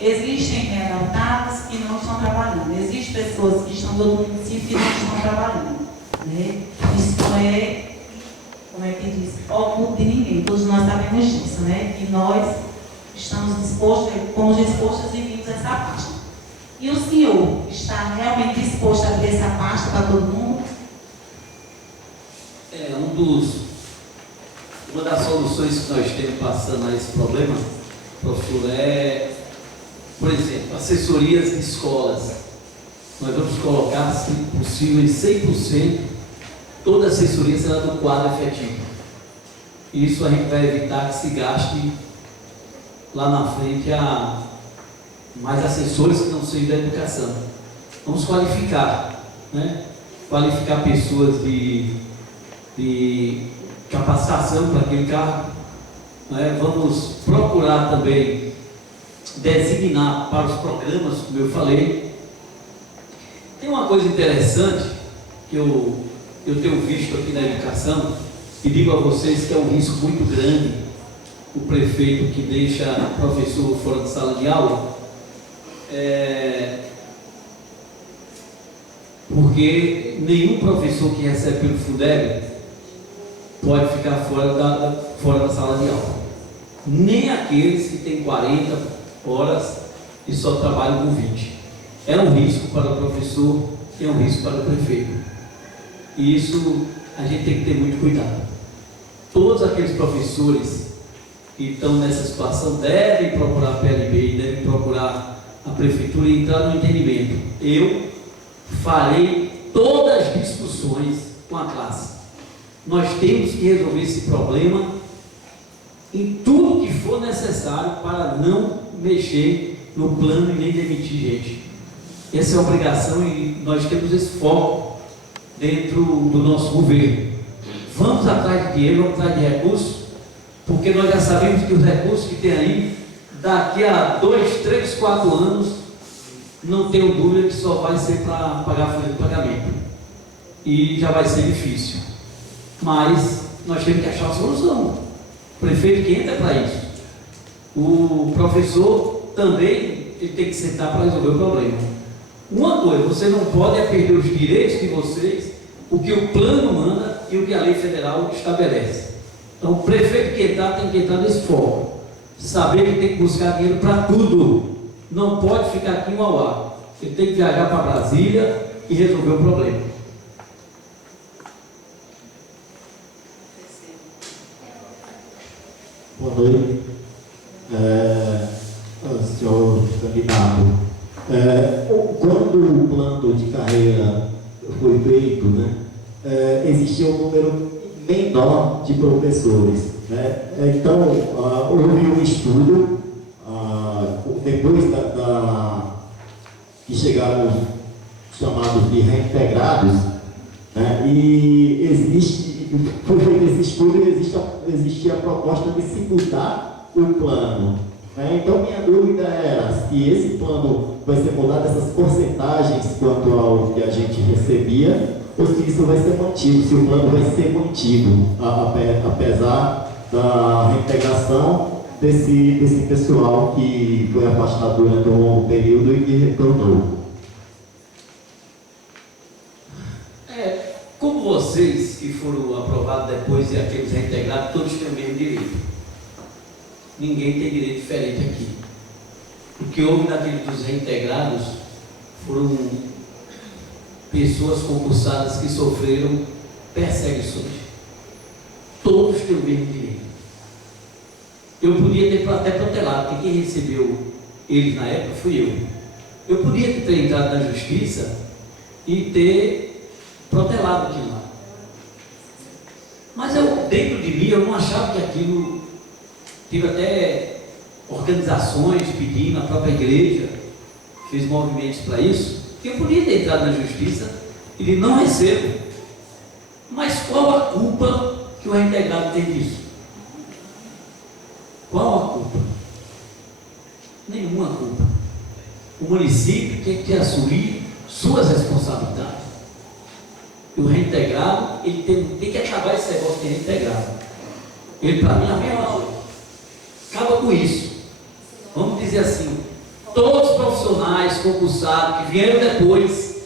existem readaptados que não estão trabalhando. Existem pessoas que estão do município e não estão trabalhando. Né? Isso é como é que diz, oculto de ninguém. Todos nós sabemos disso, né? E nós estamos dispostos, fomos dispostos e vimos essa pasta. E o senhor está realmente disposto a abrir essa pasta para todo mundo? Uma das soluções que nós temos passando a esse problema, professor, por exemplo, assessorias de escolas. Nós vamos colocar, se possível, em 100%, toda assessoria será do quadro efetivo. Isso a gente vai evitar que se gaste lá na frente a mais assessores que não sejam da educação. Vamos qualificar, né? Qualificar pessoas de capacitação para aquele cargo, né? Vamos procurar também designar para os programas, como eu falei. Tem uma coisa interessante que eu tenho visto aqui na educação e digo a vocês que é um risco muito grande o prefeito que deixa o professor fora de sala de aula, porque nenhum professor que recebe pelo Fundeb pode ficar fora da sala de aula, nem aqueles que têm 40 horas e só trabalham com 20. É um risco para o professor e é um risco para o prefeito. E isso a gente tem que ter muito cuidado. Todos aqueles professores que estão nessa situação devem procurar a PLB e devem procurar a prefeitura e entrar no entendimento. Eu farei todas as discussões com a classe. Nós temos que resolver esse problema em tudo que for necessário para não mexer no plano e nem demitir gente. Essa é a obrigação e nós temos esse foco dentro do nosso governo. Vamos atrás de dinheiro, vamos atrás de recursos, porque nós já sabemos que os recursos que tem aí, daqui a 2, 3, 4 anos, não tenho dúvida que só vai ser para pagar a folha de pagamento. E já vai ser difícil. Mas nós temos que achar a solução. O prefeito que entra para isso. O professor também ele tem que sentar para resolver o problema. Uma coisa, você não pode perder os direitos de vocês, o que o plano manda e o que a lei federal estabelece. Então o prefeito que entrar tem que entrar nesse foco. Saber que tem que buscar dinheiro para tudo. Não pode ficar aqui em Mauá. Ele tem que viajar para Brasília e resolver o problema. Boa noite, senhor candidato. Quando o plano de carreira foi feito, né, existia um número menor de professores, né? Então, houve um estudo, depois que chegaram os chamados de reintegrados, né, e foi feito esse estudo e existia a proposta de se mudar o plano. Né? Então, minha dúvida era se esse plano vai ser mudado, essas porcentagens quanto ao que a gente recebia, ou se isso vai ser mantido, se o plano vai ser mantido, apesar da reintegração desse pessoal que foi afastado durante um longo período e que retornou. Como vocês que foram aprovados depois e aqueles reintegrados, todos têm o mesmo direito. Ninguém tem direito diferente aqui. O que houve naqueles dos reintegrados foram pessoas concursadas que sofreram perseguições. Todos têm o mesmo direito. Eu podia ter até protelado, porque quem recebeu eles na época fui eu. Eu podia ter entrado na justiça e ter protelado aquilo lá. Mas dentro de mim, eu não achava que aquilo... Tive até organizações pedindo, a própria igreja fez movimentos para isso, que eu podia ter entrado na justiça e de não recebo. Mas qual a culpa que o reintegrado tem disso? Qual a culpa? Nenhuma culpa. O município tem que assumir suas responsabilidades. E o reintegrado, ele tem que acabar esse negócio de reintegrado. Ele, para mim, é a mesma coisa. Acaba com isso. Vamos dizer assim, todos os profissionais concursados que vieram depois,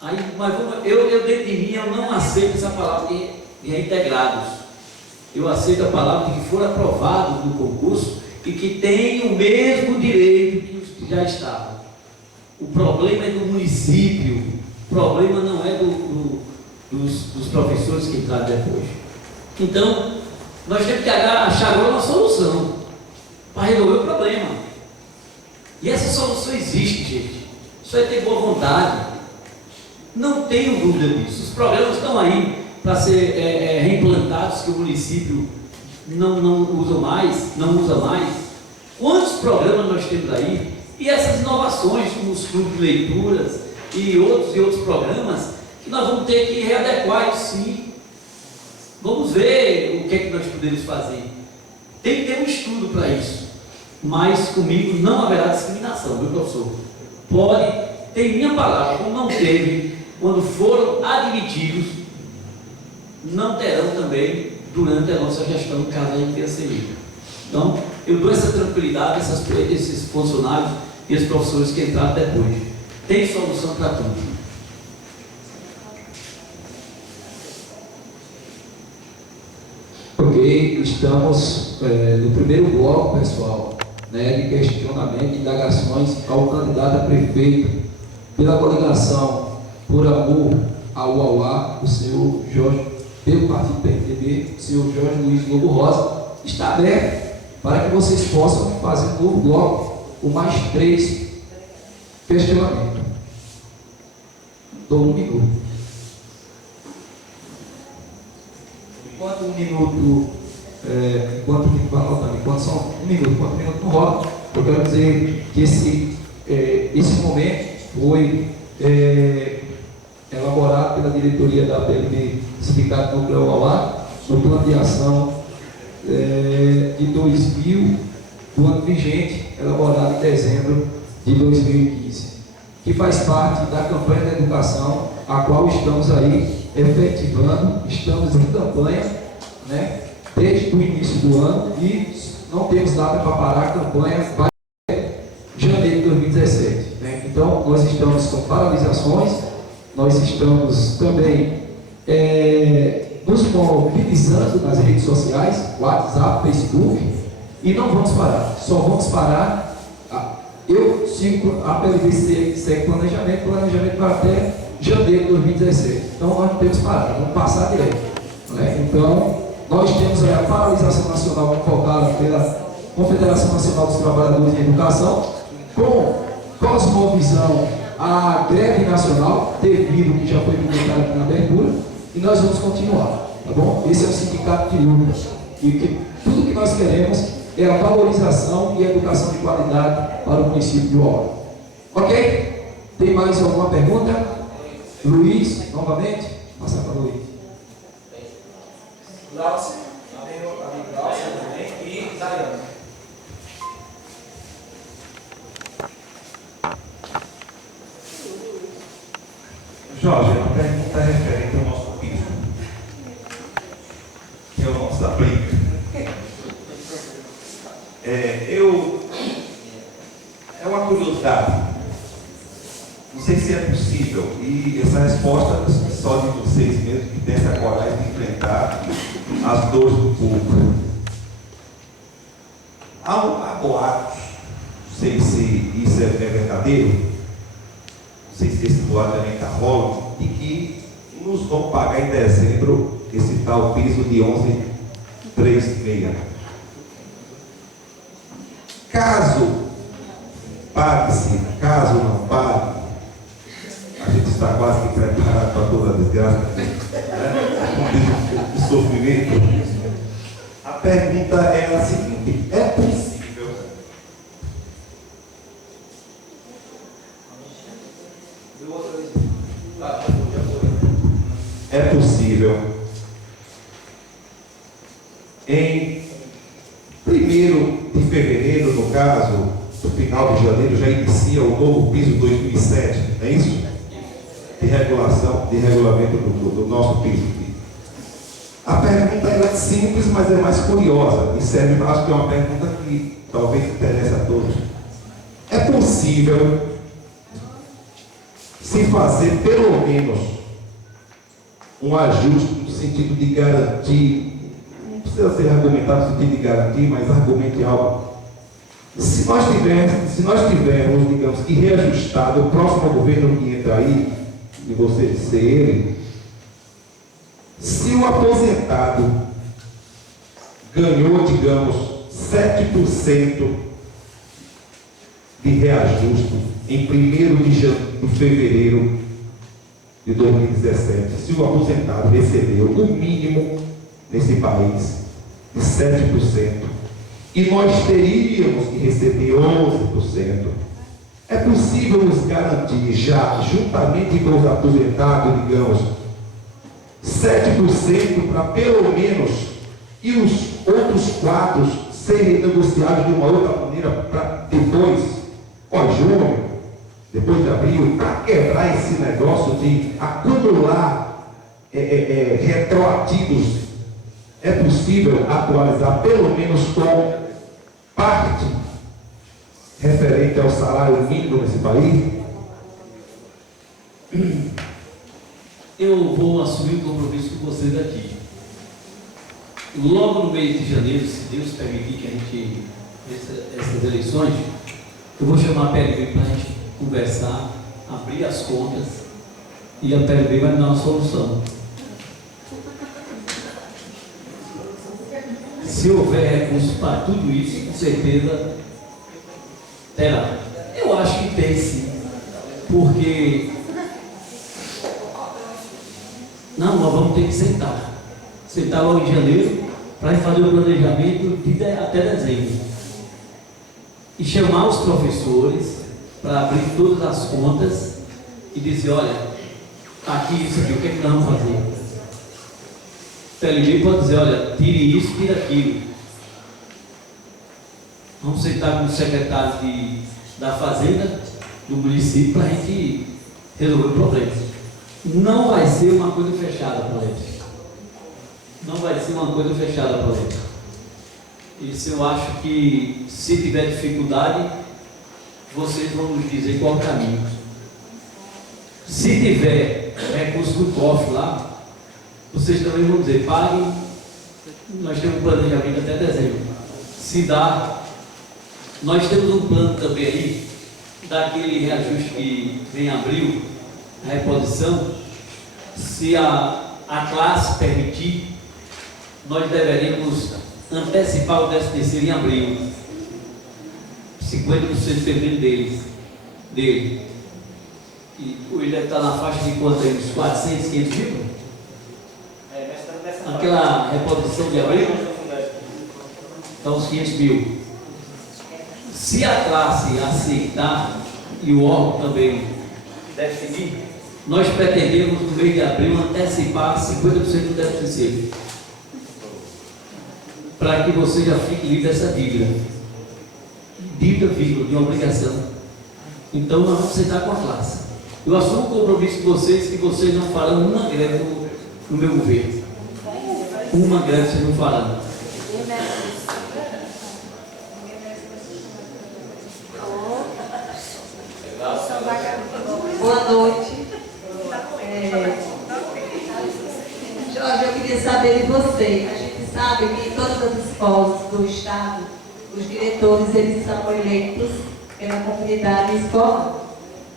aí, mas eu dentro de mim, eu não aceito essa palavra, porque de reintegrados. Eu aceito a palavra de que foram aprovados no concurso e que têm o mesmo direito que os que já estavam. O problema é do município, o problema não é dos professores que entraram depois. Então, nós temos que achar agora uma solução para resolver o problema. E essa solução existe, gente. Só é ter boa vontade. Não tenho dúvida disso. Os programas estão aí para ser reimplantados, que o município não usa mais. Quantos programas nós temos aí? E essas inovações, como os clubes de leituras e outros programas, que nós vamos ter que readequar isso sim. Vamos ver o que é que nós podemos fazer. Tem que ter um estudo para isso. Mas comigo não haverá discriminação, viu, professor? Tem minha palavra, como não teve, quando foram admitidos, não terão também durante a nossa gestão, caso a gente tenha saído. Então, eu dou essa tranquilidade a esses funcionários e os professores que entraram depois. Tem solução para tudo. Ok, estamos no primeiro bloco, pessoal, né, de questionamento e indagações ao candidato a prefeito pela coligação Por Amor ao Uauá, o senhor Jorge, pelo partido PMDB, o senhor Jorge Luiz Lobo Rosa. Está aberto para que vocês possam fazer um novo bloco com mais 3 questionamentos. Dou 1 minuto. Enquanto são 1 minuto, enquanto o minuto não rola, eu quero dizer que esse momento foi elaborado pela diretoria da PLB Sindicato Núcleo Uauá, no plano de ação de 2000, do ano vigente, elaborado em dezembro de 2015, que faz parte da campanha da educação, a qual estamos aí efetivando, estamos em campanha, né, desde o início do ano, e não temos data para parar a campanha, vai até janeiro de 2017. Né? Então, nós estamos com paralisações, nós estamos também nos mobilizando nas redes sociais, WhatsApp, Facebook, e não vamos parar, só vamos parar. Eu sigo a PLB segue planejamento vai até janeiro de 2017. Então nós não temos parado, vamos passar direto. Né? Então, nós temos a paralisação nacional convocada pela Confederação Nacional dos Trabalhadores em Educação, com cosmovisão a greve nacional, devido que já foi comentado aqui na abertura, e nós vamos continuar, tá bom? Esse é o sindicato de luta, e tudo que nós queremos é a valorização e a educação de qualidade para o município de Uauá. Ok? Tem mais alguma pergunta? Luiz, novamente? Passar para o Luiz. Glaucia, Glaucia também, e Dayana. Jorge, a pergunta é referente ao nosso piso, que é o nosso da briga. É uma curiosidade, não sei se é possível, e essa resposta só de vocês mesmos que têm essa coragem de enfrentar as dores do povo. Há boatos, não sei se isso é verdadeiro, não sei se esse boato também está rolando, de que nos vão pagar em dezembro esse tal piso de 11,36. Caso pague-se, caso não pague, a gente está quase que preparado para toda a desgraça, né? O sofrimento. A pergunta é a seguinte: é possível em 1º de fevereiro, no caso, no final de janeiro, já inicia o novo piso 2007, é isso? De regulação, de regulamento do nosso piso. A pergunta é simples, mas é mais curiosa, e serve, acho que é uma pergunta que talvez interesse a todos. É possível se fazer pelo menos um ajuste no sentido de garantir, não precisa ser argumentado no sentido de garantir, mas argumente algo. Se nós tivermos, digamos que reajustado o próximo governo que entra aí, de você ser ele, se o aposentado ganhou, digamos, 7% de reajuste em 1º de fevereiro de 2017, se o aposentado recebeu o mínimo nesse país de 7%, e nós teríamos que receber 11%, é possível nos garantir já, juntamente com os aposentados, digamos, 7% para pelo menos, e os outros 4 serem negociados de uma outra maneira para depois, junho, depois de abril, para quebrar esse negócio de acumular retroativos. É possível atualizar pelo menos com parte referente ao salário mínimo nesse país? Eu vou assumir o compromisso com vocês aqui. Logo no mês de janeiro, se Deus permitir que a gente essas eleições, eu vou chamar a PLB para a gente conversar, abrir as contas, e a PLB vai me dar uma solução. Se houver recursos para tudo isso, com certeza terá. Eu acho que tem sim, porque nós vamos ter que sentar logo em janeiro para fazer o planejamento até dezembro e chamar os professores para abrir todas as contas e dizer, olha, está aqui isso aqui, o que é que nós vamos fazer? O PLB pode dizer, olha, tire isso, tire aquilo. Vamos sentar com o secretário da Fazenda do município para a gente resolver o problema. Não vai ser uma coisa fechada, Paulete. Não vai ser uma coisa fechada, Paulete. Isso eu acho que, se tiver dificuldade, vocês vão nos dizer qual o caminho. Se tiver recurso do cofre lá, vocês também vão dizer, paguem, nós temos um planejamento até dezembro. Se dá, nós temos um plano também aí, daquele reajuste que vem em abril, a reposição, se a classe permitir, nós deveríamos antecipar o 13º em abril, 50% perdendo dele. E ele deve estar na faixa de quanto aí? Uns 400, 500 mil? Aquela reposição de abril? Então, uns 500 mil. Se a classe aceitar, e o órgão também definir, nós pretendemos no mês de abril antecipar 50% do 13º, para que você já fique livre dessa dívida, vírgula, de uma obrigação. Então nós vamos sentar com a classe. Eu assumo o compromisso de vocês que vocês não farão uma greve no meu governo. Uma greve vocês não farão. Boa noite. Jorge, eu queria saber de você. A gente sabe que em todas as escolas do estado, os diretores, eles são eleitos pela comunidade escolar.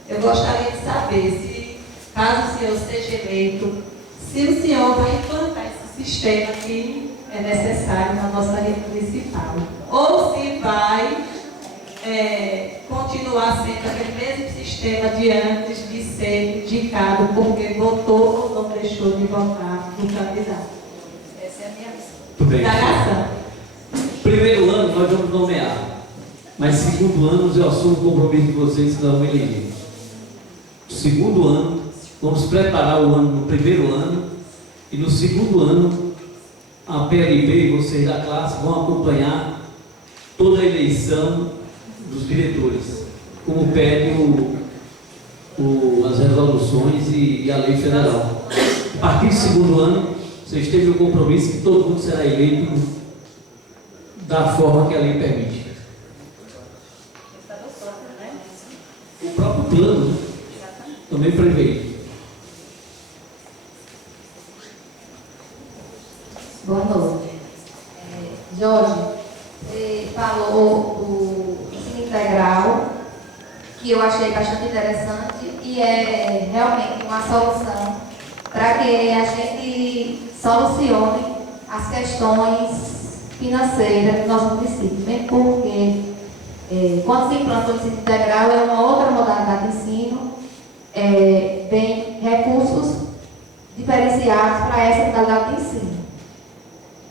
Eu gostaria de saber se, caso o senhor seja eleito, se o senhor vai implantar esse sistema que é necessário na nossa rede municipal, ou se vai continuar sendo aquele mesmo sistema de antes de ser indicado porque votou ou não deixou de votar no candidato. Essa é a minha indagação. Primeiro ano nós vamos nomear, mas segundo ano eu assumo o compromisso de vocês que não eleger. Segundo ano, vamos preparar o ano no primeiro ano, e no segundo ano a PLB e vocês da classe vão acompanhar toda a eleição dos diretores, como pede as resoluções e a lei federal. A partir do segundo ano, vocês têm o compromisso que todo mundo será eleito da forma que a lei permite. O próprio plano também prevê. Boa noite. Jorge, você falou do ensino integral, que eu achei bastante interessante e é realmente uma solução para que a gente solucione as questões financeiras do nosso município, mesmo porque quando se implanta o ensino integral é uma outra modalidade de ensino, vem recursos diferenciados para essa modalidade de ensino.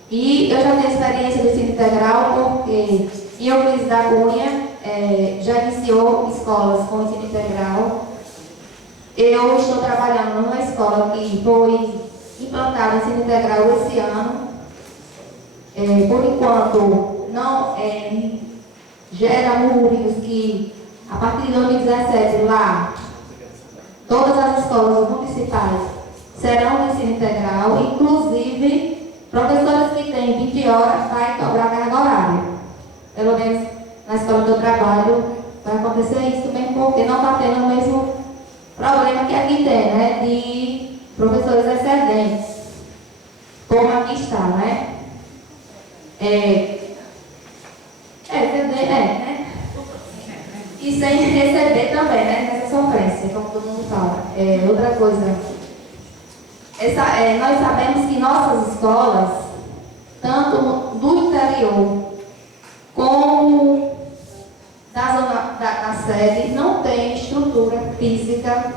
E eu já tenho experiência do ensino integral porque em Euclides da Cunha já iniciou escolas com ensino integral. Eu estou trabalhando numa escola que foi implantada ensino integral esse ano. Por enquanto, não gera murmúrios que a partir de 2017 lá, todas as escolas municipais serão de ensino integral, inclusive professores que têm 20 horas vai cobrar carga horária. Pelo menos na escola do trabalho vai acontecer isso mesmo, porque não está tendo o mesmo problema que aqui tem, né? De professores excedentes, como aqui está, né? Né? E sem receber também, né? Nessa sofrência, como todo mundo fala. Outra coisa. Nós sabemos que nossas escolas, tanto do interior como da zona da sede, não tem estrutura física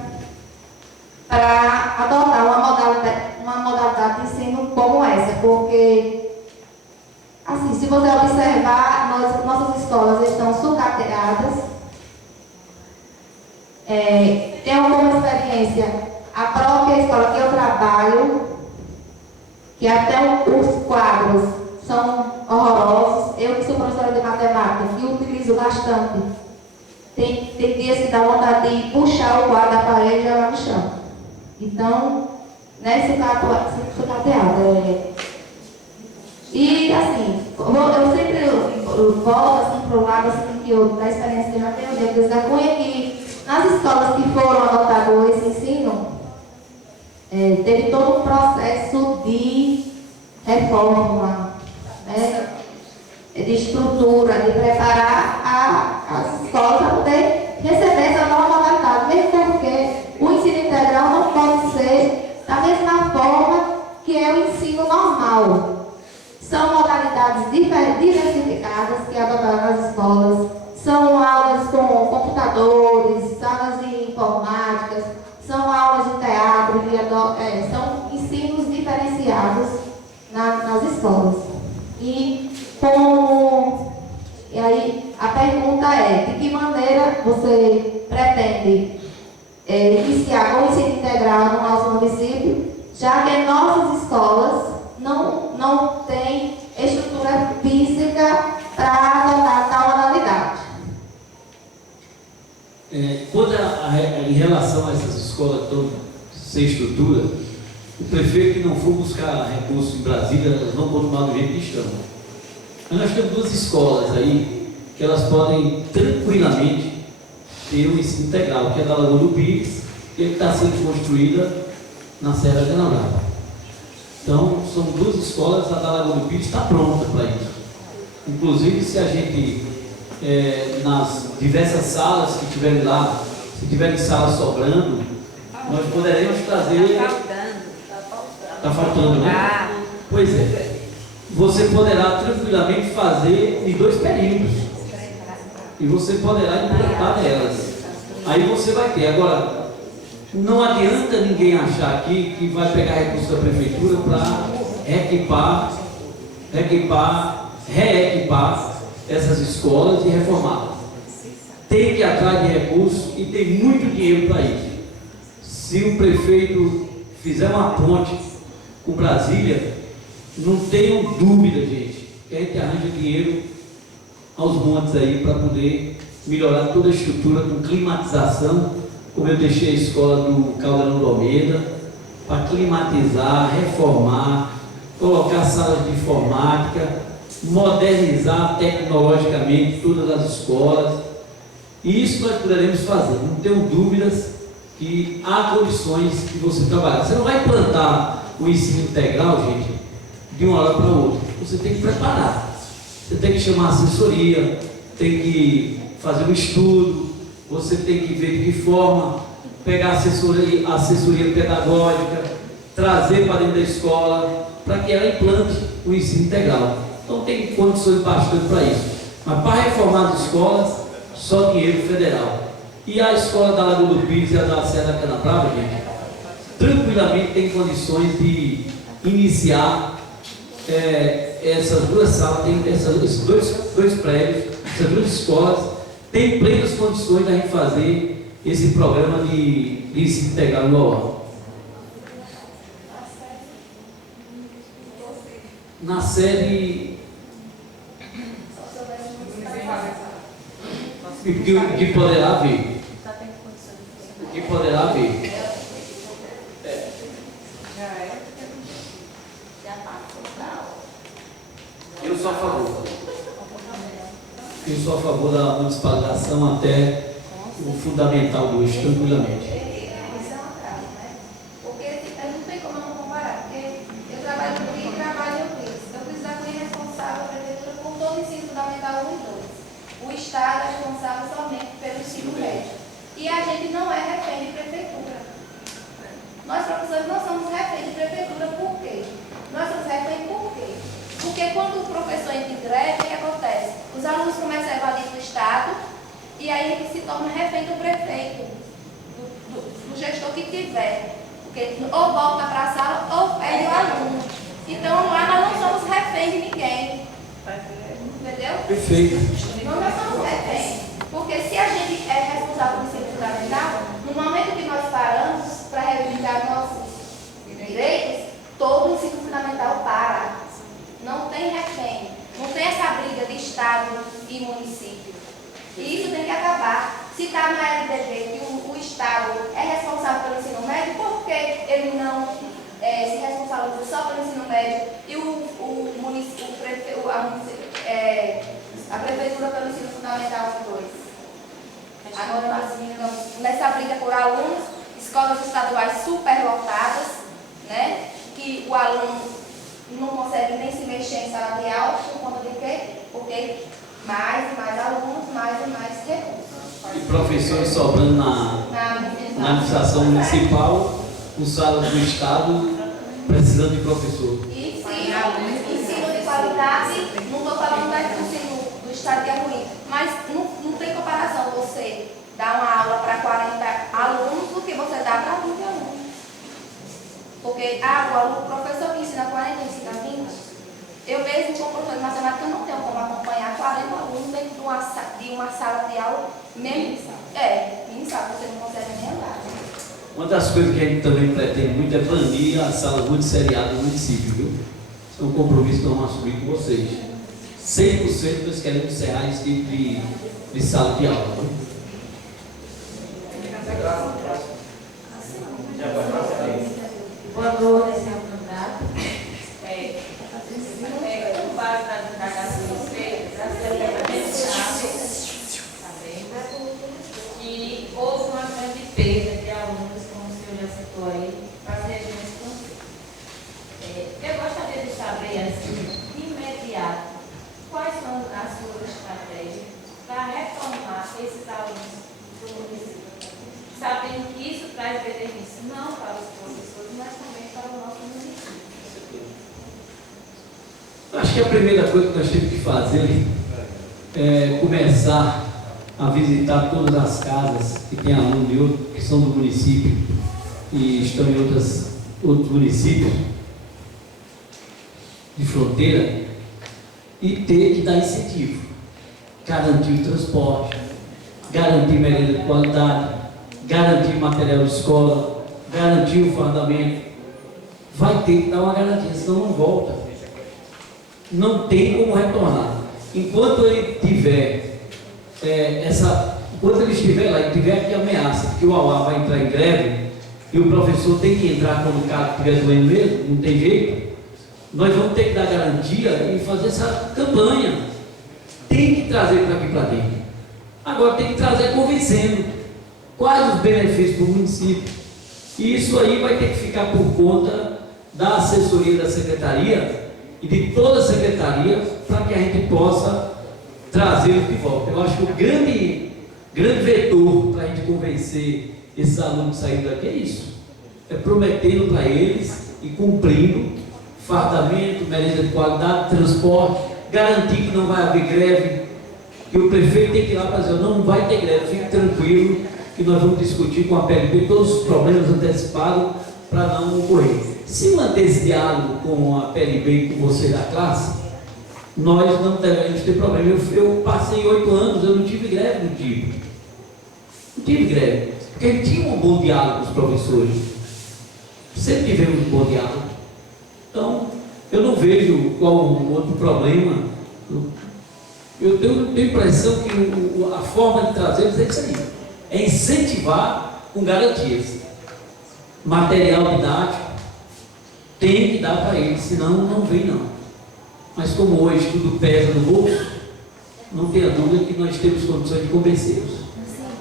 para adotar uma modalidade de ensino como essa, porque, assim, se você observar, nossas escolas estão sucateadas. Tenho como experiência a própria escola que eu trabalho, que até os quadros são horrorosos. Eu que sou professora de matemática, que utilizo bastante. Tem dias que dá vontade de puxar o quadro da parede e jogar no chão. Então, né, sucateada. E assim, eu sempre volto assim, para o lado assim, da experiência que eu já tenho de Euclides da Cunha, que nas escolas que foram adotadas esse ensino, teve todo um processo de reforma, né, de estrutura, de preparar as escolas para poder receber essa nova modalidade, mesmo porque o ensino integral não pode ser da mesma forma que é o ensino normal. São modalidades diversificadas que adotaram nas escolas, são aulas com computadores, salas de informática, são aulas de teatro, são ensinos diferenciados nas escolas. E aí a pergunta é, de que maneira você pretende iniciar com o ensino integral no nosso município, já que nossas escolas não têm estrutura física para adotar tal modalidade? Em relação a essas escolas todas sem estrutura, o prefeito que não for buscar recursos em Brasília, elas vão continuar do jeito que estão. Mas nós temos duas escolas aí que elas podem tranquilamente ter o ensino integral, que é da Lagoa do Pires, que está sendo construída na Serra General. Então, são duas escolas, a da Lagoa do Pires está pronta para isso. Inclusive, se a gente, nas diversas salas que tiverem lá, se tiverem salas sobrando, nós poderemos trazer... Está faltando, né? Pois é. Você poderá tranquilamente fazer em 2 períodos. E você poderá implantar nelas. Aí você vai ter. Agora, não adianta ninguém achar aqui que vai pegar recursos da prefeitura para reequipar essas escolas e reformá-las. Tem que ir atrás de recursos e tem muito dinheiro para isso. Se o prefeito fizer uma ponte com Brasília, não tenham dúvida, gente, que a gente arranja dinheiro aos montes aí para poder melhorar toda a estrutura com climatização, como eu deixei a escola do Caldeirão do Almeida, para climatizar, reformar, colocar salas de informática, modernizar tecnologicamente todas as escolas. E isso nós poderemos fazer, não tenho dúvidas que há condições de você trabalhar. Você não vai implantar o ensino integral, gente, de uma hora para outra. Você tem que preparar. Você tem que chamar a assessoria, tem que fazer um estudo, você tem que ver de que forma pegar a assessoria pedagógica, trazer para dentro da escola, para que ela implante o ensino integral. Então tem condições bastante para isso. Mas para reformar as escolas, só dinheiro federal. E a escola da Lagoa do Pires e a da Serra da Canabrava, gente, tranquilamente tem condições de iniciar essas duas salas, tem esses dois prédios, essas duas escolas, tem plenas condições da gente fazer esse programa de ensino integral no UAU. Na sede que poderá haver. Que poderá haver. Eu sou a favor. Eu sou a favor da municipalização até o fundamental 2, tranquilamente. Isso é um atraso, né? Porque não tem como eu não comparar, porque eu trabalho no Rio e trabalho no Rio. Eu preciso da cunha responsável, a prefeitura, por todo o ensino fundamental 1 e 2. O Estado é responsável somente pelo ensino médio. E a gente não é refém de prefeitura. Nós, professores, não somos refém de prefeitura, por quê? Nós somos refém por quê? Porque quando o professor entra em greve, o que acontece? Os alunos começam a evadir do Estado e aí ele se torna refém do prefeito, do gestor que tiver. Porque ou volta para a sala ou perde o aluno. Então lá nós não somos refém de ninguém. Entendeu? Perfeito. Nós somos refém. Porque se a gente é responsável pelo ensino fundamental, no momento que nós paramos para reivindicar nossos direitos, todo o ensino fundamental para. Não tem refém. Não tem essa briga de Estado e município. E isso tem que acabar. Se está na LDB que o Estado é responsável pelo ensino médio, por que ele não se responsabiliza só pelo ensino médio e a prefeitura pelo ensino fundamental 2? Agora nós ficamos nessa briga por alunos, escolas estaduais superlotadas, né? Que o aluno não consegue nem se mexer em sala de aula, por conta de quê? Porque mais e mais alunos, mais e mais recursos. E professores sobrando na administração municipal, os salas do Estado precisando de professor. E ensino de qualidade, não estou falando do ensino do Estado que é ruim, mas não tem comparação você dar uma aula para 40 alunos do que você dá para 20 alunos. Porque o professor que ensina 40 ensina 20, eu mesmo como professor de matemática não tenho como acompanhar 40 alunos dentro de uma sala de aula, mesmo sabe, você não consegue nem andar. Uma das coisas que a gente também pretende muito é banir a sala multisseriada do município, viu? Isso é um compromisso que nós vamos assumir com vocês. 100% nós queremos encerrar esse tipo de sala de aula. Viu? Boa noite, senhor candidato. Com base nas indagações feitas, a Secretaria que houve uma grande perda de alunos, como o senhor já citou aí, para as regiões fronteiras. Eu gostaria de saber, assim, de imediato, quais são as suas estratégias para retomar esses alunos do município, sabendo que isso traz benefício não para os professores, mas também para o nosso município. Acho que a primeira coisa que nós temos que fazer é começar a visitar todas as casas que tem alunos que são do município e estão em outros municípios de fronteira e ter que dar incentivo, garantir o transporte, garantir merenda de qualidade, garantir material de escola, garantir o fardamento. Vai ter que dar uma garantia, senão não volta. Não tem como retornar. Enquanto ele tiver enquanto ele estiver lá e tiver aqui ameaça, que o AUA vai entrar em greve e o professor tem que entrar quando o cara estiver doendo mesmo, não tem jeito, nós vamos ter que dar garantia e fazer essa campanha. Tem que trazer para aqui para dentro. Agora tem que trazer convencendo quais os benefícios para o município. E isso aí vai ter que ficar por conta da assessoria da secretaria e de toda a secretaria para que a gente possa trazê-los de volta. Eu acho que o grande vetor para a gente convencer esses alunos que saíram daqui é isso, é prometendo para eles e cumprindo fardamento, merenda de qualidade, transporte, garantir que não vai haver greve, que o prefeito tem que ir lá para dizer, não vai ter greve, fique tranquilo, que nós vamos discutir com a PLB todos os problemas antecipados para não ocorrer. Se manter esse diálogo com a PLB e com você da classe, nós não devemos ter problema. Eu passei 8 anos, eu não tive greve no tipo. Não tive greve, porque a gente tinha um bom diálogo com os professores. Sempre tivemos um bom diálogo. Então, eu não vejo qual um outro problema. Eu tenho a impressão que a forma de trazê-los é isso aí. É incentivar com garantias. Material didático tem que dar para eles, senão não vem não. Mas como hoje tudo pesa no bolso, não tenha dúvida que nós temos condições de convencê-los.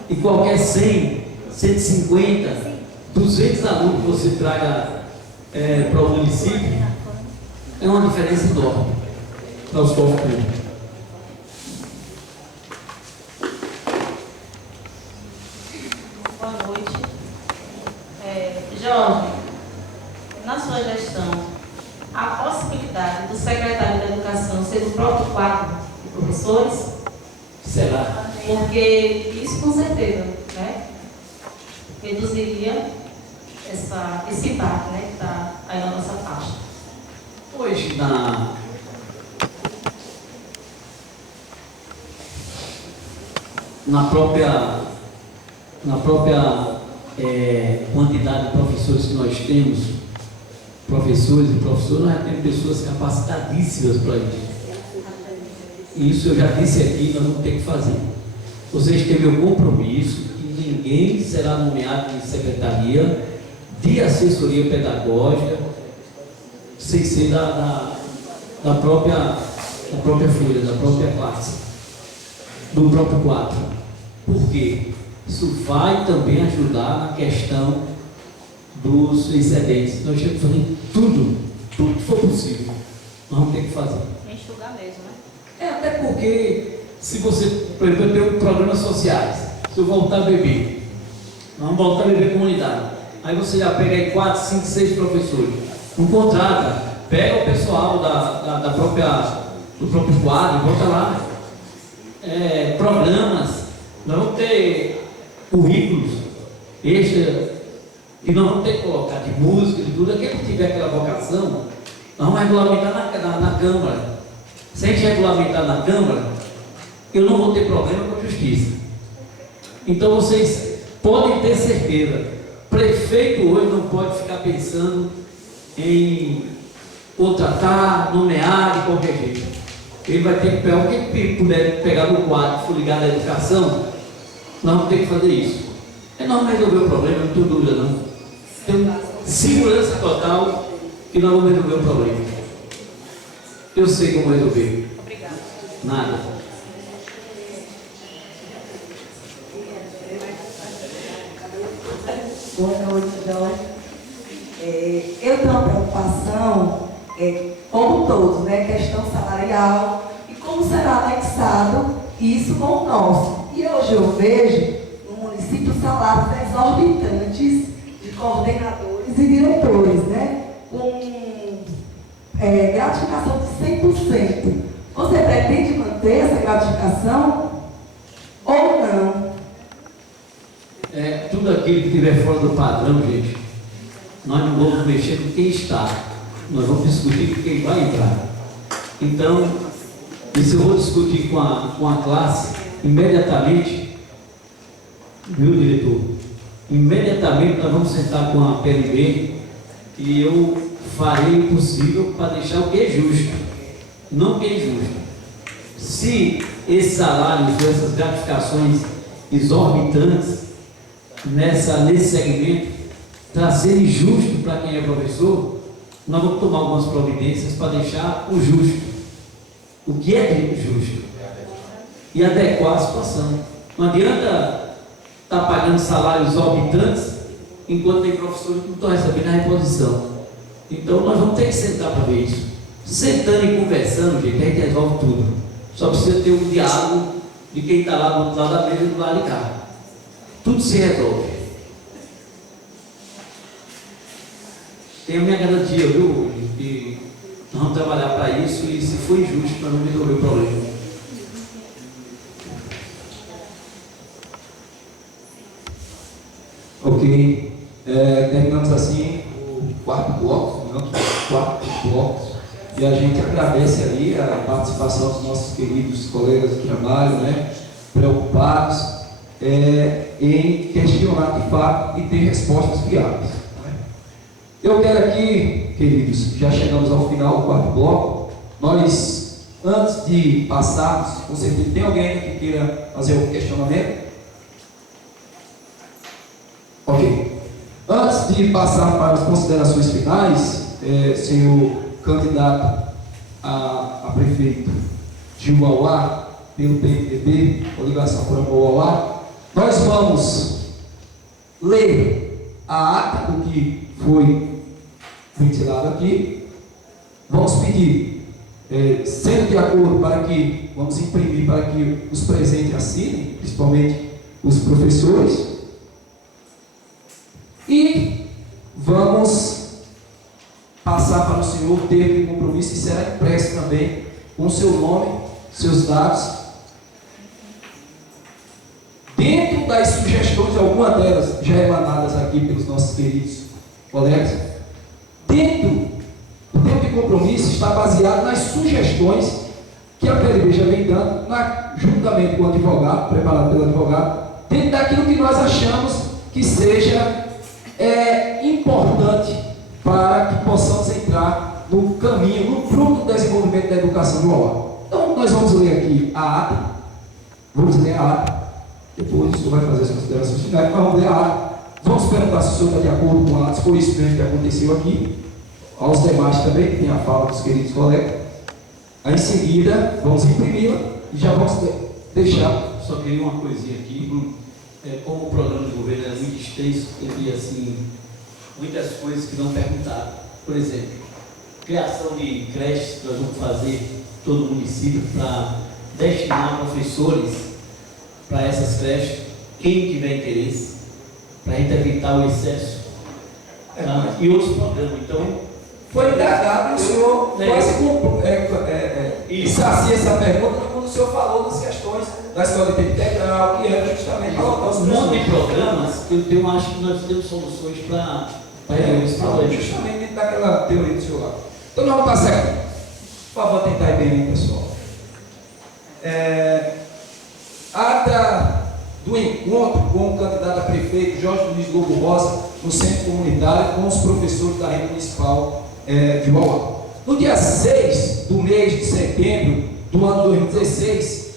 E qualquer 100, 150, 200 alunos que você traga para o município, é uma diferença enorme para os povos públicos. Boa noite. Jorge, na sua gestão, há possibilidade do secretário da Educação ser o próprio quadro de professores? Será? Porque isso com certeza, né, reduziria esse impacto, né, que está aí na nossa faixa. Hoje, na própria quantidade de professores que nós temos, professores e professoras, nós já temos pessoas capacitadíssimas para isso. E isso eu já disse aqui, nós vamos ter que fazer. Vocês têm meu compromisso que ninguém será nomeado em secretaria de assessoria pedagógica sem ser da própria folha, da própria classe, do próprio quadro. Por quê? Isso vai também ajudar na questão dos excedentes. Nós temos que fazer tudo que for possível. Nós vamos ter que fazer. Enxugar mesmo, né? Até porque, se você, por exemplo, tem programas sociais, se eu voltar a beber, nós vamos voltar a beber comunidade. Aí você já pega aí 4, 5, 6 professores. Não contrata, pega o pessoal do próprio quadro, bota lá. Programas, nós vamos ter currículos extra que nós vamos ter que colocar de música, de tudo. Aquele que tiver aquela vocação, nós vamos regulamentar na Câmara. Se a gente regulamentar na Câmara, eu não vou ter problema com a Justiça. Então vocês podem ter certeza, prefeito hoje não pode ficar pensando em contratar, nomear de qualquer jeito. Ele vai ter que pegar o que puder pegar do quadro, for ligado à educação, nós vamos ter que fazer isso. Nós vamos resolver o problema, não tenho dúvida não. Tenho segurança total que nós vamos resolver o problema. Eu sei como resolver. Obrigada. Nada. Boa noite, Jorge. Eu tenho uma preocupação, como todos, né? Questão salarial e como será anexado isso com o nosso. E hoje eu vejo no município salários exorbitantes de coordenadores e diretores, né? Com gratificação de 100%. Você pretende manter essa gratificação ou não? Tudo aquilo que estiver fora do padrão, gente, nós não vamos mexer com quem está. Nós vamos discutir com quem vai entrar. Então, isso eu vou discutir com a classe imediatamente, viu, diretor? Imediatamente nós vamos sentar com a PLB e eu farei o possível para deixar o que é justo, não o que é injusto. Se esses salários, essas gratificações exorbitantes nesse segmento está sendo injusto para quem é professor, nós vamos tomar algumas providências para deixar o justo, o que é justo, e adequar a situação. Não adianta estar pagando salários exorbitantes enquanto tem professores que não estão recebendo a reposição. Então nós vamos ter que sentar para ver isso. Sentando e conversando, gente, a gente resolve tudo. Só precisa ter um diálogo de quem está lá do outro lado da mesa e do lado de cá. Tudo se resolve. Tenho a minha garantia, viu, hoje, que nós vamos trabalhar para isso e, se for injusto, nós vamos resolver o problema. Ok. Terminamos assim o quarto bloco, e a gente agradece ali a participação dos nossos queridos colegas de trabalho, né, preocupados em questionar de fato e ter respostas viáveis. Né? Eu quero aqui, queridos, já chegamos ao final do quarto bloco, nós, antes de passarmos, com certeza, tem alguém que queira fazer um questionamento? Ok. Antes de passar para as considerações finais, senhor candidato a prefeito de Uauá, pelo PMDB, coligação por Uauá, nós vamos ler a ata do que foi ventilado aqui. Vamos pedir, sendo de acordo para que, vamos imprimir para que os presentes assinem, principalmente os professores. E vamos passar para o senhor o termo de compromisso, e será impresso também com o seu nome, seus dados. Dentro das sugestões, algumas delas já emanadas aqui pelos nossos queridos colegas, dentro do termo de compromisso está baseado nas sugestões que a PLB já vem dando, juntamente com o advogado, preparado pelo advogado, dentro daquilo que nós achamos que seja importante para que possamos entrar no caminho, no fruto do desenvolvimento da educação do Uauá. Então, nós vamos ler aqui a ata, depois o senhor vai fazer as considerações finais, mas vamos ler a ata, vamos perguntar se o senhor está de acordo com a ata, se foi isso mesmo que aconteceu aqui, aos demais também, que tem a fala dos queridos colegas. Aí, em seguida, vamos imprimi-la e já vamos deixar. Só queria uma coisinha aqui. Como o programa de governo é muito extenso, teve assim, muitas coisas que não perguntaram. Por exemplo, criação de creches que nós vamos fazer todo o município para destinar professores para essas creches, quem tiver interesse, para a gente evitar o excesso, tá? E outros programas. Então, foi indagado, o senhor sacia essa pergunta quando o senhor falou das questões da escola de tempo integral, que era justamente para lotar os um monte de programas que eu acho que nós temos soluções para esse problema. Justamente dentro daquela teoria do seu lado. Então nós vamos passar aqui. Por favor, tentar ir bem, pessoal. Ata do encontro com o candidato a prefeito Jorge Luiz Lobo Rosa no centro comunitário com os professores da rede municipal de Uauá. No dia 6 do mês de setembro do ano 2016,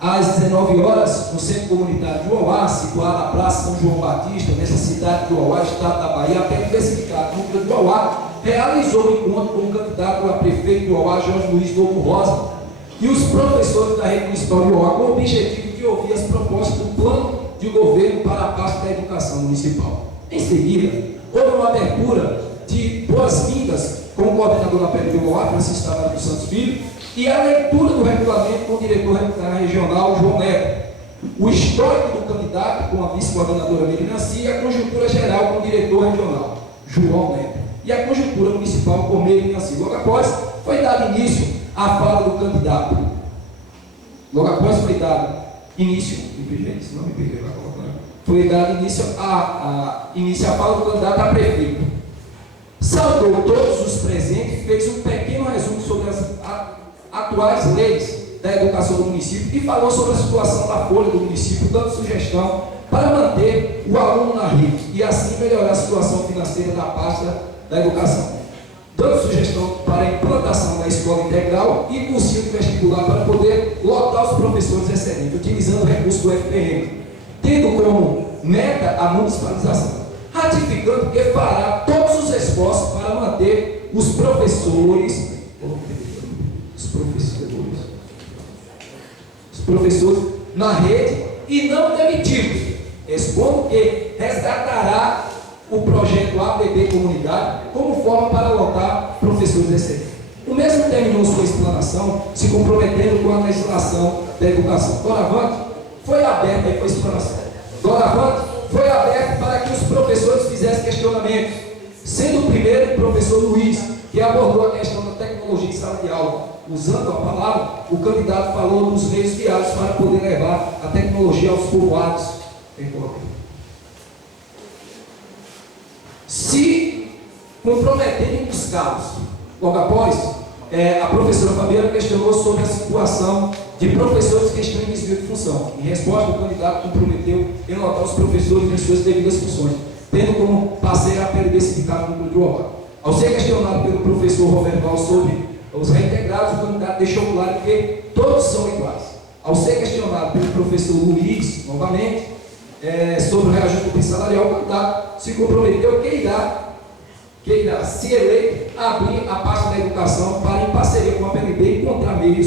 às 19 horas, no centro comunitário de Uauá, situado na Praça São João Batista, nessa cidade de Uauá, estado da Bahia, a PLB Sindicato Núcleo de Uauá realizou o encontro com o candidato a prefeito de Uauá, Jorge Luiz Lobo Rosa, e os professores da rede municipal de Uauá, com o objetivo de ouvir as propostas do plano de governo para a parte da educação municipal. Em seguida, houve uma abertura de boas-vindas com o coordenador da PLB de Uauá, Francisco Tavares dos Santos Filho, e a leitura do regulamento com o diretor regional, João Neto, o histórico do candidato com a vice-coordenadora Melinanci e a conjuntura geral com o diretor regional, João Neto, e a conjuntura municipal por Melinanci. Logo após, foi dado início à fala do candidato. Foi dado início à fala do candidato a prefeito. Saudou todos os presentes, fez um pequeno resumo sobre as atuais leis da educação do município e falou sobre a situação da folha do município, dando sugestão para manter o aluno na rede e assim melhorar a situação financeira da pasta da educação, dando sugestão para a implantação da escola integral e cursinho de vestibular para poder lotar os professores excedentes, utilizando o recurso do FPM, tendo como meta a municipalização, ratificando que fará todos os esforços para manter os professores na rede e não demitidos, expondo que resgatará o projeto ABB Comunidade como forma para lotar professores excedentes. O mesmo terminou sua explanação se comprometendo com a legislação da educação. Doravante foi aberta aí com a explanação. Doravante foi aberto para que os professores fizessem questionamentos, sendo o primeiro o professor Luiz, que abordou a questão da tecnologia em sala de aula. Usando a palavra, o candidato falou dos meios viáveis para poder levar a tecnologia aos povoados. Se comprometendo em buscá-los. Logo após, a professora Fabiana questionou sobre a situação de professores que estão em desvio de função. Em resposta, o candidato comprometeu em lotar os professores em suas devidas funções, tendo como parceira a PLB Sindicato Núcleo de Uauá. Ao ser questionado pelo professor Roberval sobre os reintegrados, o candidato deixou claro que todos são iguais. Ao ser questionado pelo professor Luiz, novamente, sobre o reajuste do piso salarial, o candidato se comprometeu que irá, se eleito, abrir a pasta da educação para, em parceria com a PLB, encontrar meios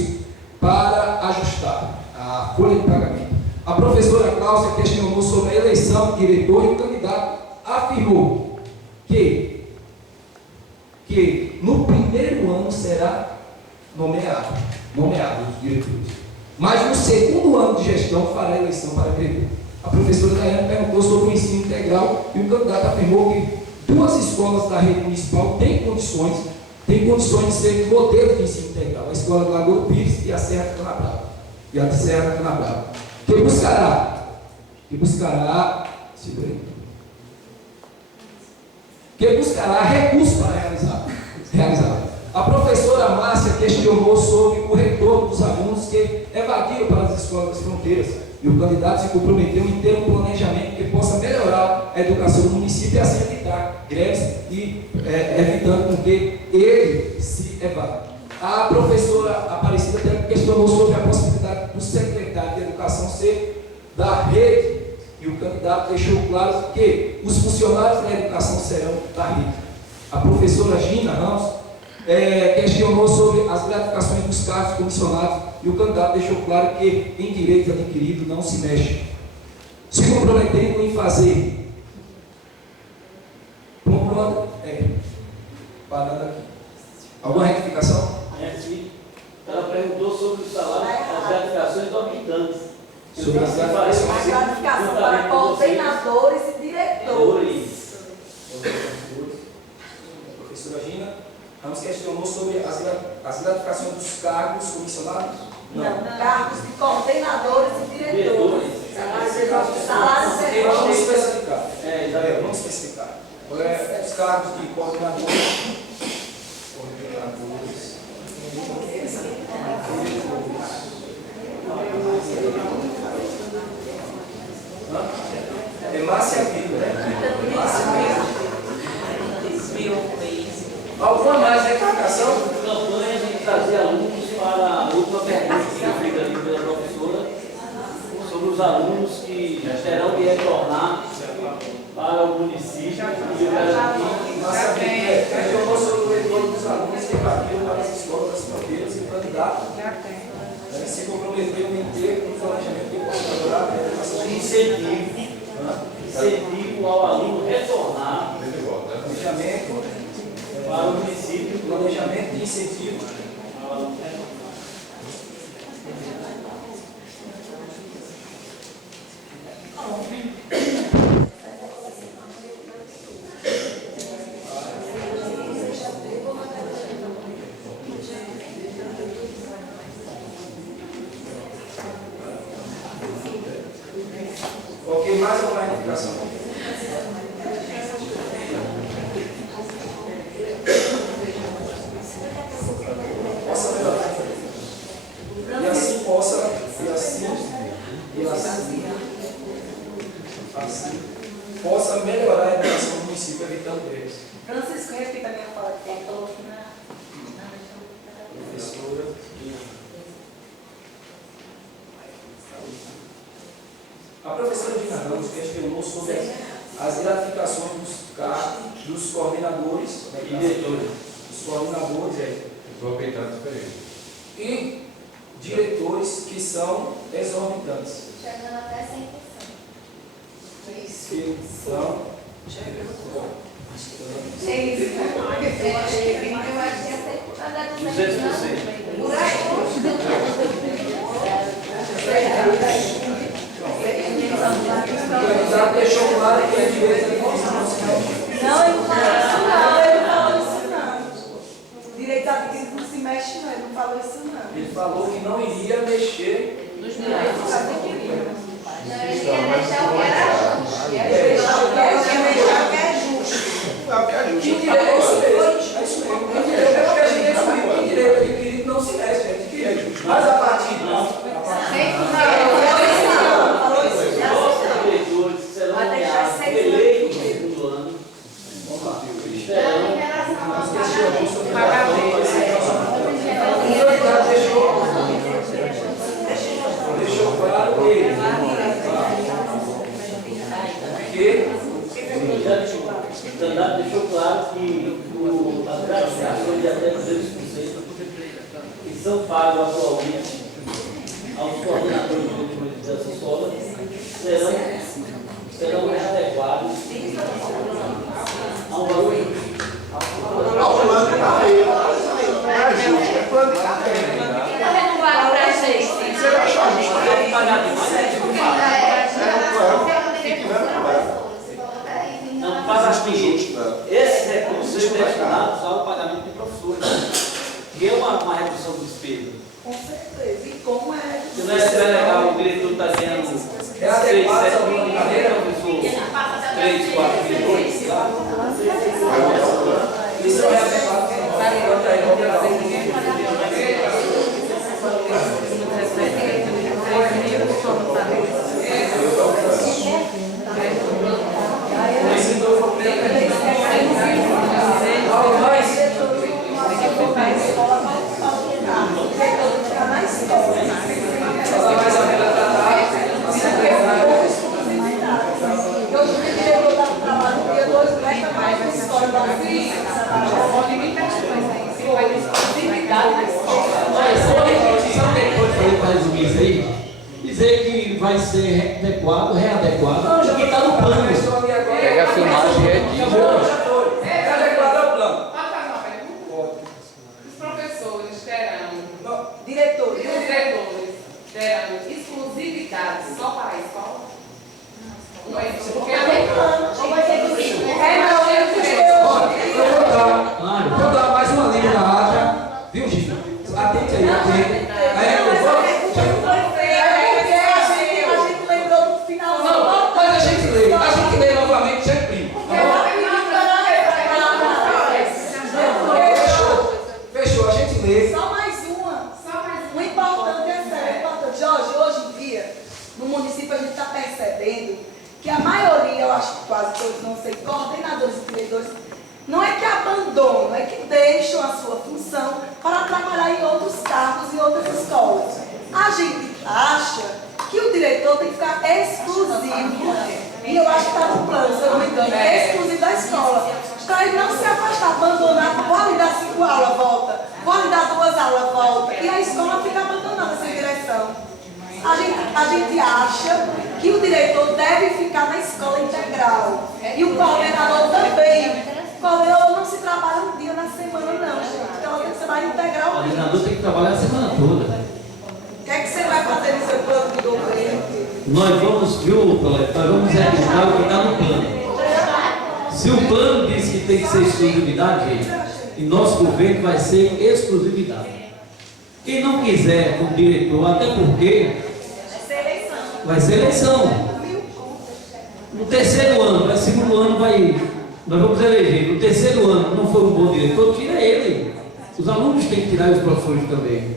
para ajustar a folha de pagamento. A professora Cláudia questionou sobre a eleição do diretor e o candidato afirmou que no primeiro ano será nomeado os diretores, mas no segundo ano de gestão fará a eleição para diretor. A professora Daiane perguntou sobre o ensino integral e o candidato afirmou que 2 escolas da rede municipal têm condições de ser modelo de ensino integral, a escola do Lagoa Pires e a Serra da Canabrava. Que buscará recursos para realizar. A professora Márcia questionou sobre o retorno dos alunos que evadiram para as escolas das fronteiras e o candidato se comprometeu em ter um planejamento que possa melhorar a educação do município e assim evitar greves e evitando com que ele se evada. A professora Aparecida também questionou sobre a possibilidade do secretário de educação ser da rede e o candidato deixou claro que os funcionários da educação serão da rede. A professora Gina Ramos questionou sobre as gratificações dos cargos comissionados e o candidato deixou claro que em direito adquirido não se mexe. Se comprometendo em fazer. Parando aqui. Alguma retificação? Sim. Ela perguntou sobre o salário, as gratificações exorbitantes. Sobre as gratificações. A gratificação para coordenadores e diretores. Professora Gina Ramos questionou sobre as gratificações dos cargos comissionados? Não, cargos de coordenadores e diretores. Salários Vamos especificar. Vamos especificar. Os cargos de coordenadores. Márcia Vitor, Alguma mais reclamação? Campanha de trazer alunos para a última pergunta que foi feita ali pela professora sobre os alunos que terão que retornar para o município e Márcia Vitor, questionou sobre o retorno dos alunos que partiram para as escolas das fronteiras e o candidato se comprometeu em ter um planejamento que possa melhorar a educação. Incentivo ao aluno retornar Planejamento para o município. Planejamento de incentivo ao aluno retornar. Ok, mais alguma retificação? Possa melhorar. E assim possa, assim possa melhorar a educação do município, evitando greves. Francisco, repita a minha fala que tem todo na Professora. A professora Dina Ramos questionou sobre as gratificações dos cargos dos coordenadores E diretores. dos coordenadores e diretores que são exorbitantes. Chegando até 100%. Que são Eu acho que é 100%. candidato deixou claro que é direito de Não, ele não falou isso não, ele não falou isso não. Direito adquirido não se mexe não, ele não falou isso não. Ele falou que não iria mexer Nos direitos adquiridos. Não, ele ia deixar o que era justo. Ele deixar o que é justo. que direito é isso mesmo. É isso mesmo. Que direito é porque a gente descobriu que direito adquirido não se mexe, é adquirido. Mas a partir de Vai deixar 6 eleitos no segundo ano. vamos lá. Não, em relação ao Deixou claro que O candidato deixou claro que as gratificações de até 200% que são pagos atualmente aos coordenadores dessa escola serão adequados a um valor Ao plano de carreira. É justo, é plano de carreira. Não vale pra gente. Você vai achar justo? vai pagar não para que esses recursos sejam destinados ao pagamento de professores, que é uma redução de despesa. Com certeza. E como é? Se não é legal, o diretor está ganhando 6, 7 mil de carreira, professor, 3, 4 milhões. isso é adequado. Dizer que vai ser adequado, readequado, já que está no plano. Pega a filmagem e edita. Está declarado o plano. Pode fazer uma pergunta? Os professores terão, Diretores. e os diretores terão exclusividade só para a escola? Não é isso? Porque Ou vai ser do eu Vou dar mais uma linha na ata, viu, Gil? Atente aí, atente. Não, mas a gente lê novamente sempre. Fechou, a gente lê. Só mais uma. O importante é sério, importante. Jorge, hoje em dia, no município a gente está percebendo que a maioria, eu acho que quase todos, não sei, coordenadores e diretores, não é que abandonam, é que deixam a sua função para trabalhar em outros cargos e outras escolas. A gente acha que o diretor tem que ficar exclusivo, e eu acho que está no plano, se eu não me engano, exclusivo da escola, para ele não se afastar, abandonar, vou ali dar 5 aulas, volta, vou ali dar 2 aulas, volta, e a escola fica abandonada sem direção. A gente acha que o diretor deve ficar na escola integral, e o coordenador também. O coordenador não se trabalha um dia na semana, não, gente, então ela tem que trabalhar integral. O coordenador tem que trabalhar a semana toda. O que é que você vai fazer no seu plano de governo? Nós vamos, viu, Colete, nós vamos executar o que está no plano. Se o plano diz que tem que ser exclusividade, gente, em nosso governo vai ser exclusividade. Quem não quiser como diretor, até porque vai ser eleição. No terceiro ano, no segundo ano nós vamos eleger. No terceiro ano não for um bom diretor, tira ele. Os alunos têm que tirar os professores também.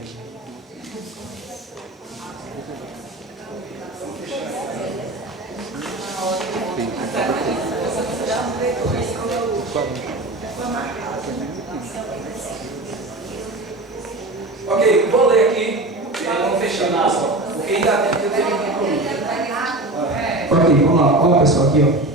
Ok, vou ler aqui, vamos fechar na ação, porque ainda tem que ter um compromisso. Ok, vamos lá. Olha, pessoal, aqui, ó.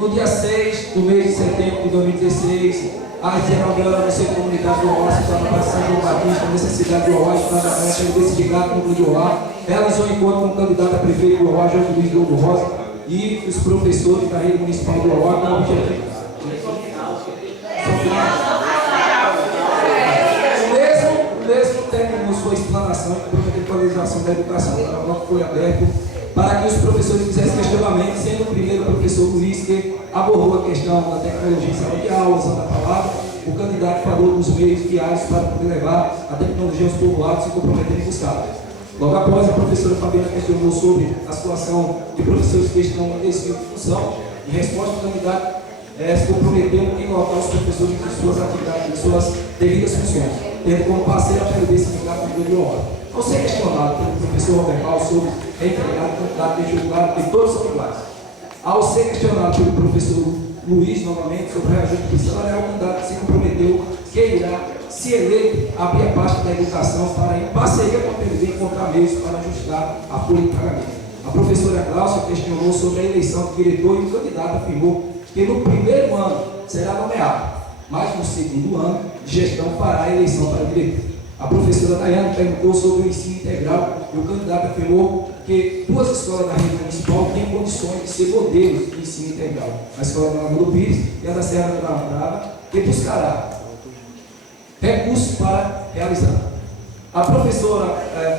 No dia 6 do mês de setembro de 2016, às 19 horas, no Centro Comunitário do Oá, situado na Praça São João Batista, necessidade do Oá, estado da Brecha, investigado no núcleo de Oá, realizou um encontro com o candidato a prefeito do Oá, Jorge Luiz Diogo Rosa, e os professores da rede municipal do Oá, com o objetivo. terminou sua explanação e comprometeu com a legislação da educação. O bloco foi aberto para que os professores fizessem questionamento, sendo o primeiro o professor Luiz que abordou a questão da tecnologia em sala de aula, usando a palavra. O candidato falou dos meios diários para poder levar a tecnologia aos povoados e comprometer em buscar. Logo após, a professora Fabiana questionou sobre a situação de professores que estão em desvio de função. Em resposta, o candidato se comprometeu em colocar os professores em suas atividades, em suas devidas funções, tendo como parceiro a PLB Sindicato de Honra. Ao ser questionado pelo professor Robert Paulo sobre reintegrar o candidato, deixou claro que todos são iguais. Ao ser questionado pelo professor Luiz, novamente, sobre o reajuste salarial, o candidato se comprometeu que irá, se eleito, abrir a pasta da educação para, em parceria com a PLB, encontrar meios para ajustar a folha de pagamento. A professora Cláudia questionou sobre a eleição do diretor e o candidato afirmou que no primeiro ano será nomeado, mas no segundo ano de gestão fará a eleição para diretor. A professora Daiane perguntou sobre o ensino integral e o candidato afirmou que duas escolas da rede municipal têm condições de ser modelos de ensino integral. A escola da Lagoa do Pires e a da Serra da Brava, que buscará recursos para realizar. A professora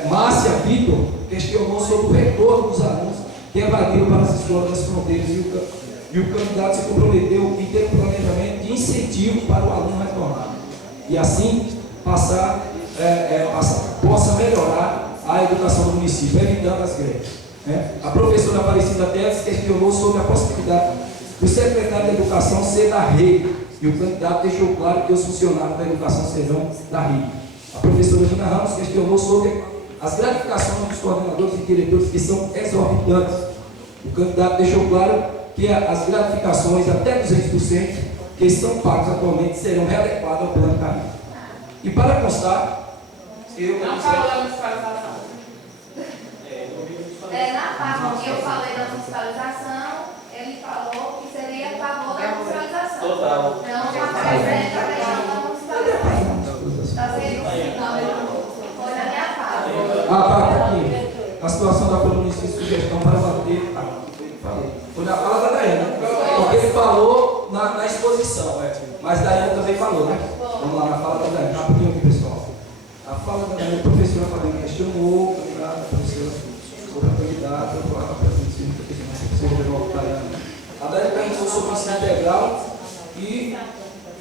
Márcia Vitor questionou sobre o retorno dos alunos que evadiram para as escolas das fronteiras e o candidato se comprometeu em ter um planejamento de incentivo para o aluno retornar e assim possa melhorar a educação do município, evitando as greves. A professora Aparecida Teles questionou sobre a possibilidade do secretário de Educação ser da rede e o candidato deixou claro que os funcionários da educação serão da rede. A professora Gina Ramos questionou sobre as gratificações dos coordenadores e diretores que são exorbitantes. O candidato deixou claro que as gratificações até 200% que são pagas atualmente serão readequadas ao plano de carreira. E para constar, não falou da municipalização. Na parte que eu falei da municipalização, ele falou que seria a favor da municipalização. Total. Não apresenta a questão da municipalização. Está sendo foi na minha fala. Tá aqui. A situação da polícia de sugestão para manter. Foi na fala da Daiane, porque ele falou na exposição, mas Daiane também falou, né? Vamos lá, na fala da Daiane, rapidinho aqui, pessoal. A fala da Daiane, a professora Fabiana questionou, a professora sobre a candidata, a professora de volta da Daiane. A Daiane perguntou sobre o ensino integral e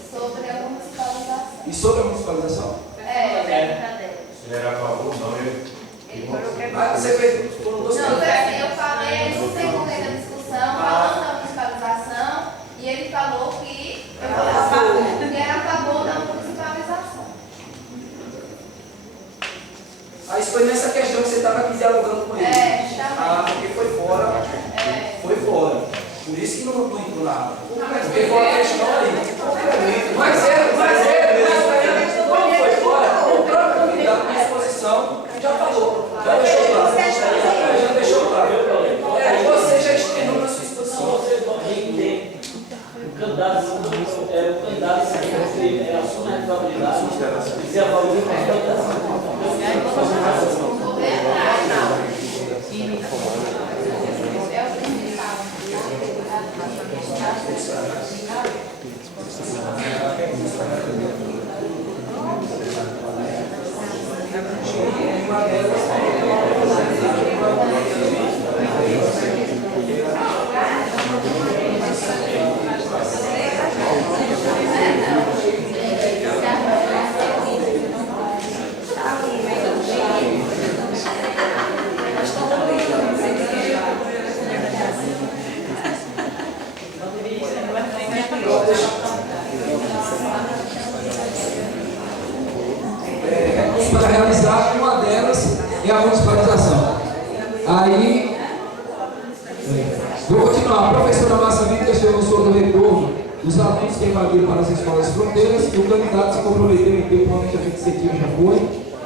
sobre a municipalização. E sobre a municipalização? Ele era a favor, não, ele falou que é favor. Você fez, foram duas não, assim, eu falei, não sei como é a discussão, falando da municipalização, e ele falou que era a favor da municipalização. Isso foi nessa questão que você estava aqui dialogando com ele. Porque foi fora. Foi fora. Por isso que não entrou nada. Porque foi a questão ali. Quando foi fora, o próprio candidato na exposição já falou. Já deixou claro. Já deixou claro. Você já externou na sua exposição. O candidato assume a responsabilidade e se avalia com para realizar, uma delas é a municipalização. Aí, vou continuar. A professora Márcia Vitor questionou sobre o retorno dos alunos que evadiram para as escolas fronteiras e o candidato se comprometeu em ter o planejamento incentivo já foi,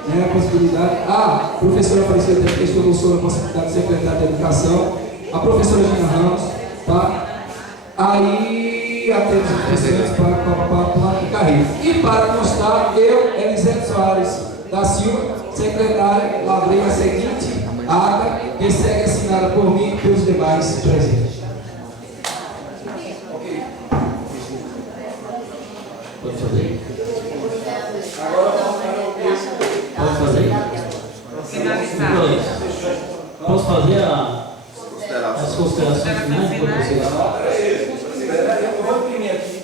a possibilidade. A professora Aparecida Teles questionou sobre a possibilidade de secretário de Educação. A professora Gina Ramos, tá? Aí, até os presentes para o plano de carreira. E para constar, eu, Elisete Soares da Silva, secretária, lavrei a seguinte ata, que segue assinada por mim e pelos demais presentes. Pode fazer. Agora vamos para o texto. Pode fazer. Finalizar. Posso fazer as considerações finais para vocês? Eu vou imprimir aqui.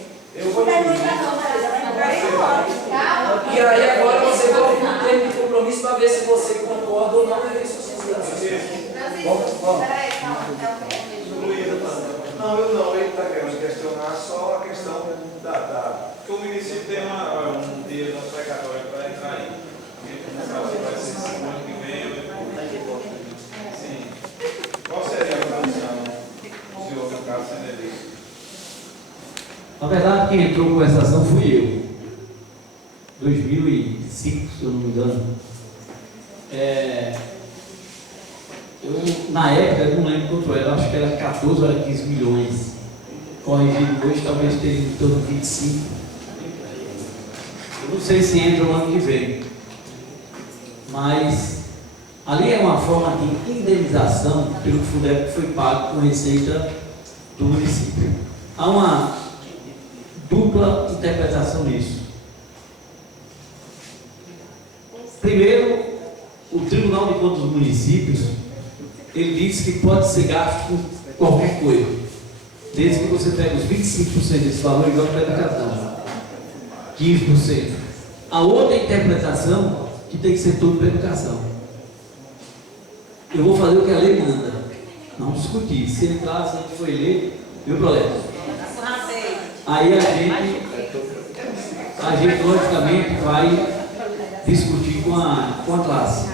E aí agora você coloca um termo de compromisso para ver se você concorda ou não. É isso que você Vamos. Não, ele está querendo questionar só a questão porque o município tem um dia no precatório para entrar aí. Não sabe se vai ser semana que vem ou depois. Sim. Qual seria a condição do senhor no caso sendo eleito? Na verdade, quem entrou com essa ação fui eu. 2005, se eu não me engano. Na época, eu não lembro quanto era, acho que era 14 ou era 15 milhões. Corrigido hoje, talvez tenha em torno de 25. Eu não sei se entra o ano que vem. Mas ali é uma forma de indenização pelo Fundeb que foi pago com receita do município. Há uma dupla interpretação nisso. Primeiro, o Tribunal de Contas dos Municípios, ele diz que pode ser gasto com qualquer coisa, desde que você pegue os 25% desse valor e jogue para a educação, 15%. A outra interpretação, que tem que ser tudo para a educação. Eu vou fazer o que a lei manda, não discutir. Se entrar, se a gente for eleito, meu problema. Aí a gente logicamente vai discutir com a classe.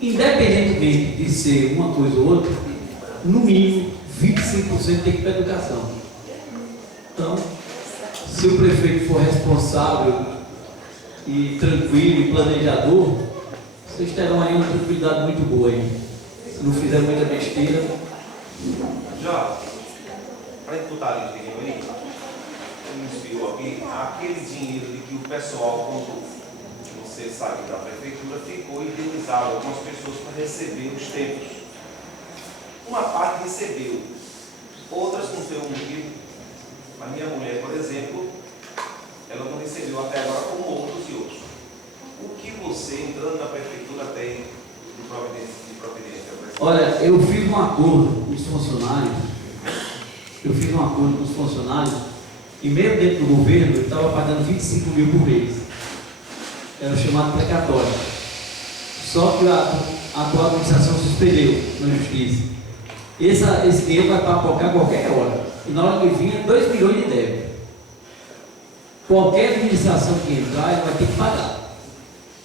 Independentemente de ser uma coisa ou outra, no mínimo 25% tem que ir para a educação. Então, se o prefeito for responsável e tranquilo e planejador, vocês terão aí uma tranquilidade muito boa aí. Se não fizer muita besteira. Já, para imputar ali, me inspirou aqui, aquele dinheiro de que o pessoal, quando você sabe da prefeitura, ficou indenizado algumas pessoas para receber os tempos. Uma parte recebeu, outras não teve um motivo. A minha mulher, por exemplo, ela não recebeu até agora como outros e outros. O que você, entrando na prefeitura, tem de providência? Olha, eu fiz um acordo com os funcionários, e mesmo dentro do governo, eu estava pagando 25 mil por mês. Era chamado precatório. Só que a atual administração suspendeu na justiça. Esse dinheiro vai papocar a qualquer hora. E na hora que vinha, 2 milhões de débito. Qualquer administração que entrar, ele vai ter que pagar.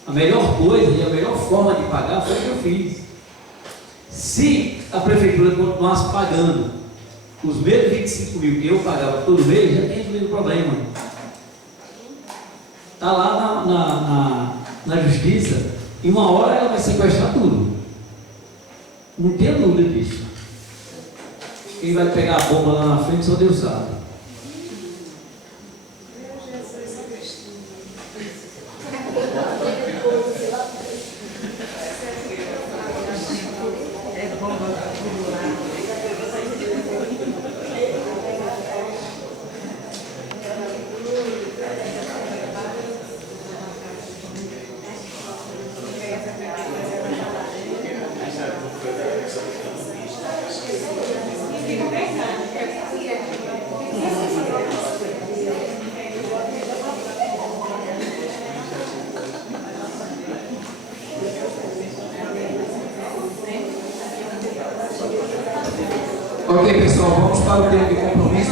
A melhor coisa e a melhor forma de pagar foi o que eu fiz. Se a prefeitura continuasse pagando os mesmos 25 mil que eu pagava todo mês, já tinha resolvido o problema. Está lá na justiça, e uma hora ela vai sequestrar tudo. Não tenha dúvida disso. Quem vai pegar a bomba lá na frente só Deus sabe. Ok, pessoal, vamos para o termo de compromisso.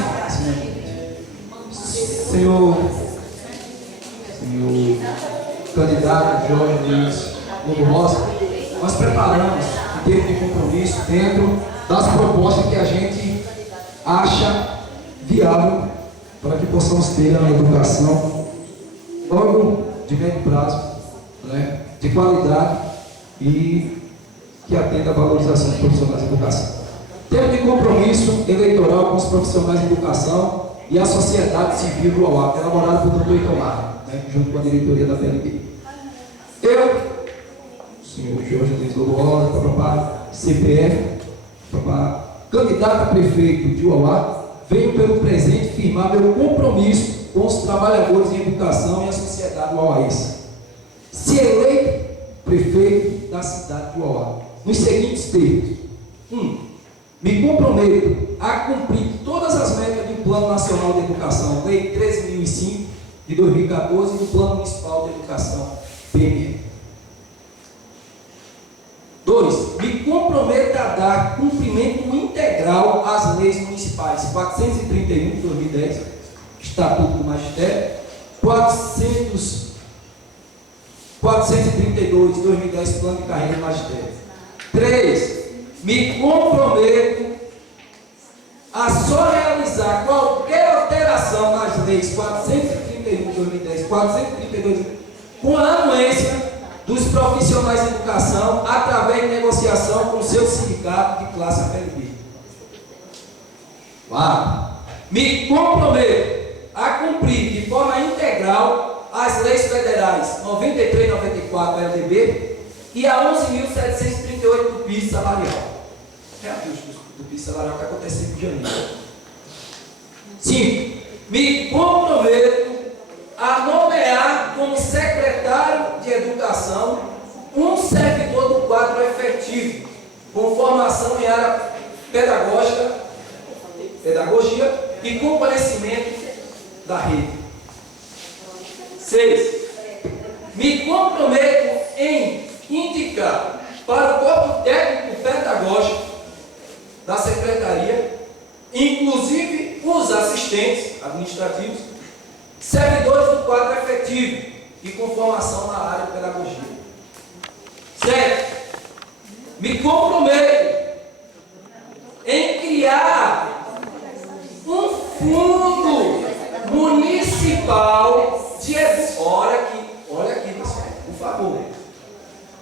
Senhor candidato Jorge Luiz Lobo Rosa, nós preparamos o termo de compromisso dentro das propostas que a gente acha viável para que possamos ter uma educação logo de médio prazo, né, de qualidade e que atenda à valorização dos profissionais de educação. Termo de compromisso eleitoral com os profissionais de educação e a sociedade civil do UAP, elaborado por Dr. Itomar, né, junto com a diretoria da PLB. Eu, senhor Jorge Luiz Lobo Rosa, CPF, candidato a prefeito de Uauá, venho pelo presente firmar meu compromisso com os trabalhadores em educação e a sociedade uauaense. se eleito prefeito da cidade de Uauá, nos seguintes termos. 1. Me comprometo a cumprir todas as metas do Plano Nacional de Educação, Lei 13.005 de 2014 e do Plano Municipal de Educação, PME. 2. Me comprometo a dar cumprimento integral às leis municipais 431 de 2010, Estatuto do Magistério, 432 de 2010, Plano de Carreira do Magistério. 3. Me comprometo a só realizar qualquer alteração nas leis 431 de 2010, 432, com a anuência dos profissionais de educação através de negociação com seu sindicato de classe APLB. 4. Me comprometo a cumprir de forma integral as leis federais 93 e 94 LDB e a 11.738 do piso salarial. Reajuste do piso salarial que aconteceu em janeiro. 5. Me comprometo a nomear como secretário de Educação um servidor do quadro efetivo, com formação em área pedagogia e com conhecimento da rede. 6. Me comprometo em indicar para o corpo técnico pedagógico da Secretaria, inclusive os assistentes administrativos, servidores do quadro efetivo e com formação na área de pedagogia. 7. Me comprometo em criar um fundo municipal de olha aqui, por favor.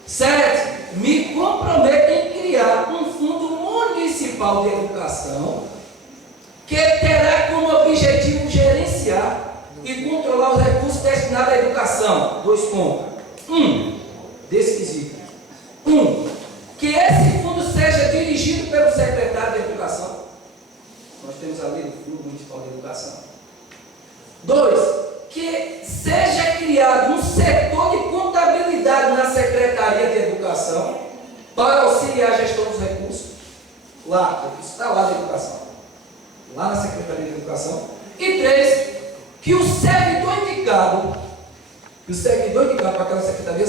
7. Me comprometo em criar um fundo municipal de educação que terá como objetivo gerenciar e controlar os recursos destinados à educação. 2 pontos. 1. Desquisito. 1. Que esse fundo seja dirigido pelo secretário de Educação. Nós temos a lei do Fundo Municipal de Educação. 2. Que seja criado um setor de contabilidade na Secretaria de Educação para auxiliar a gestão dos recursos. Lá, isso está lá de Educação. Lá na Secretaria de Educação. E 3. Que o servidor indicado para aquela secretaria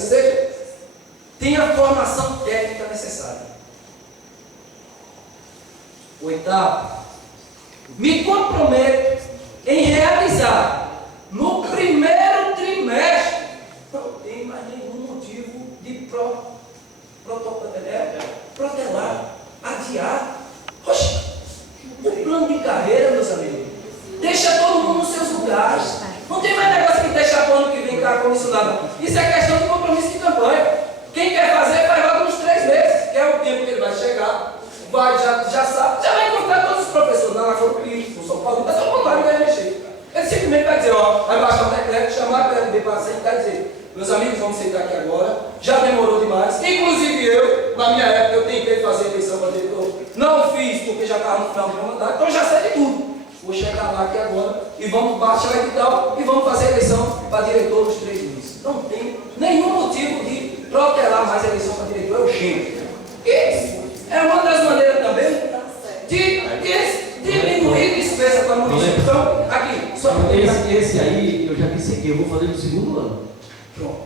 tenha a formação técnica necessária. 8. Me comprometo em realizar no primeiro trimestre, não tem mais nenhum motivo de protelar, adiar. Oxe, o plano de carreira, meus amigos, deixa todo mundo nos seus lugares. Não tem mais negócio que deixa para o ano que vem cá comissionado. Isso é questão de compromisso de campanha. Quem quer fazer, faz logo uns 3 meses, que é o tempo que ele vai chegar, já sabe, já vai encontrar todos os professores na Lagoa do Pires, no São Paulo, mas o contrário vai mexer. Ele simplesmente vai dizer, vai baixar o decreto, chamar a PLB para sentar e dizer, meus amigos, vamos sentar aqui agora, já demorou demais. Inclusive eu, na minha época, eu tentei fazer eleição para diretor, não fiz porque já estava no final do meu mandato, então já sei de tudo. Vou chegar lá aqui agora e vamos baixar o edital e vamos fazer eleição para diretor dos 3 meses. Não tem nenhum motivo de protelar mais a eleição para diretor, é urgente. E é uma das maneiras também de diminuir despesa para o município. Então, aqui, só esse aí, eu já disse aqui, eu vou fazer no 2º ano. Pronto.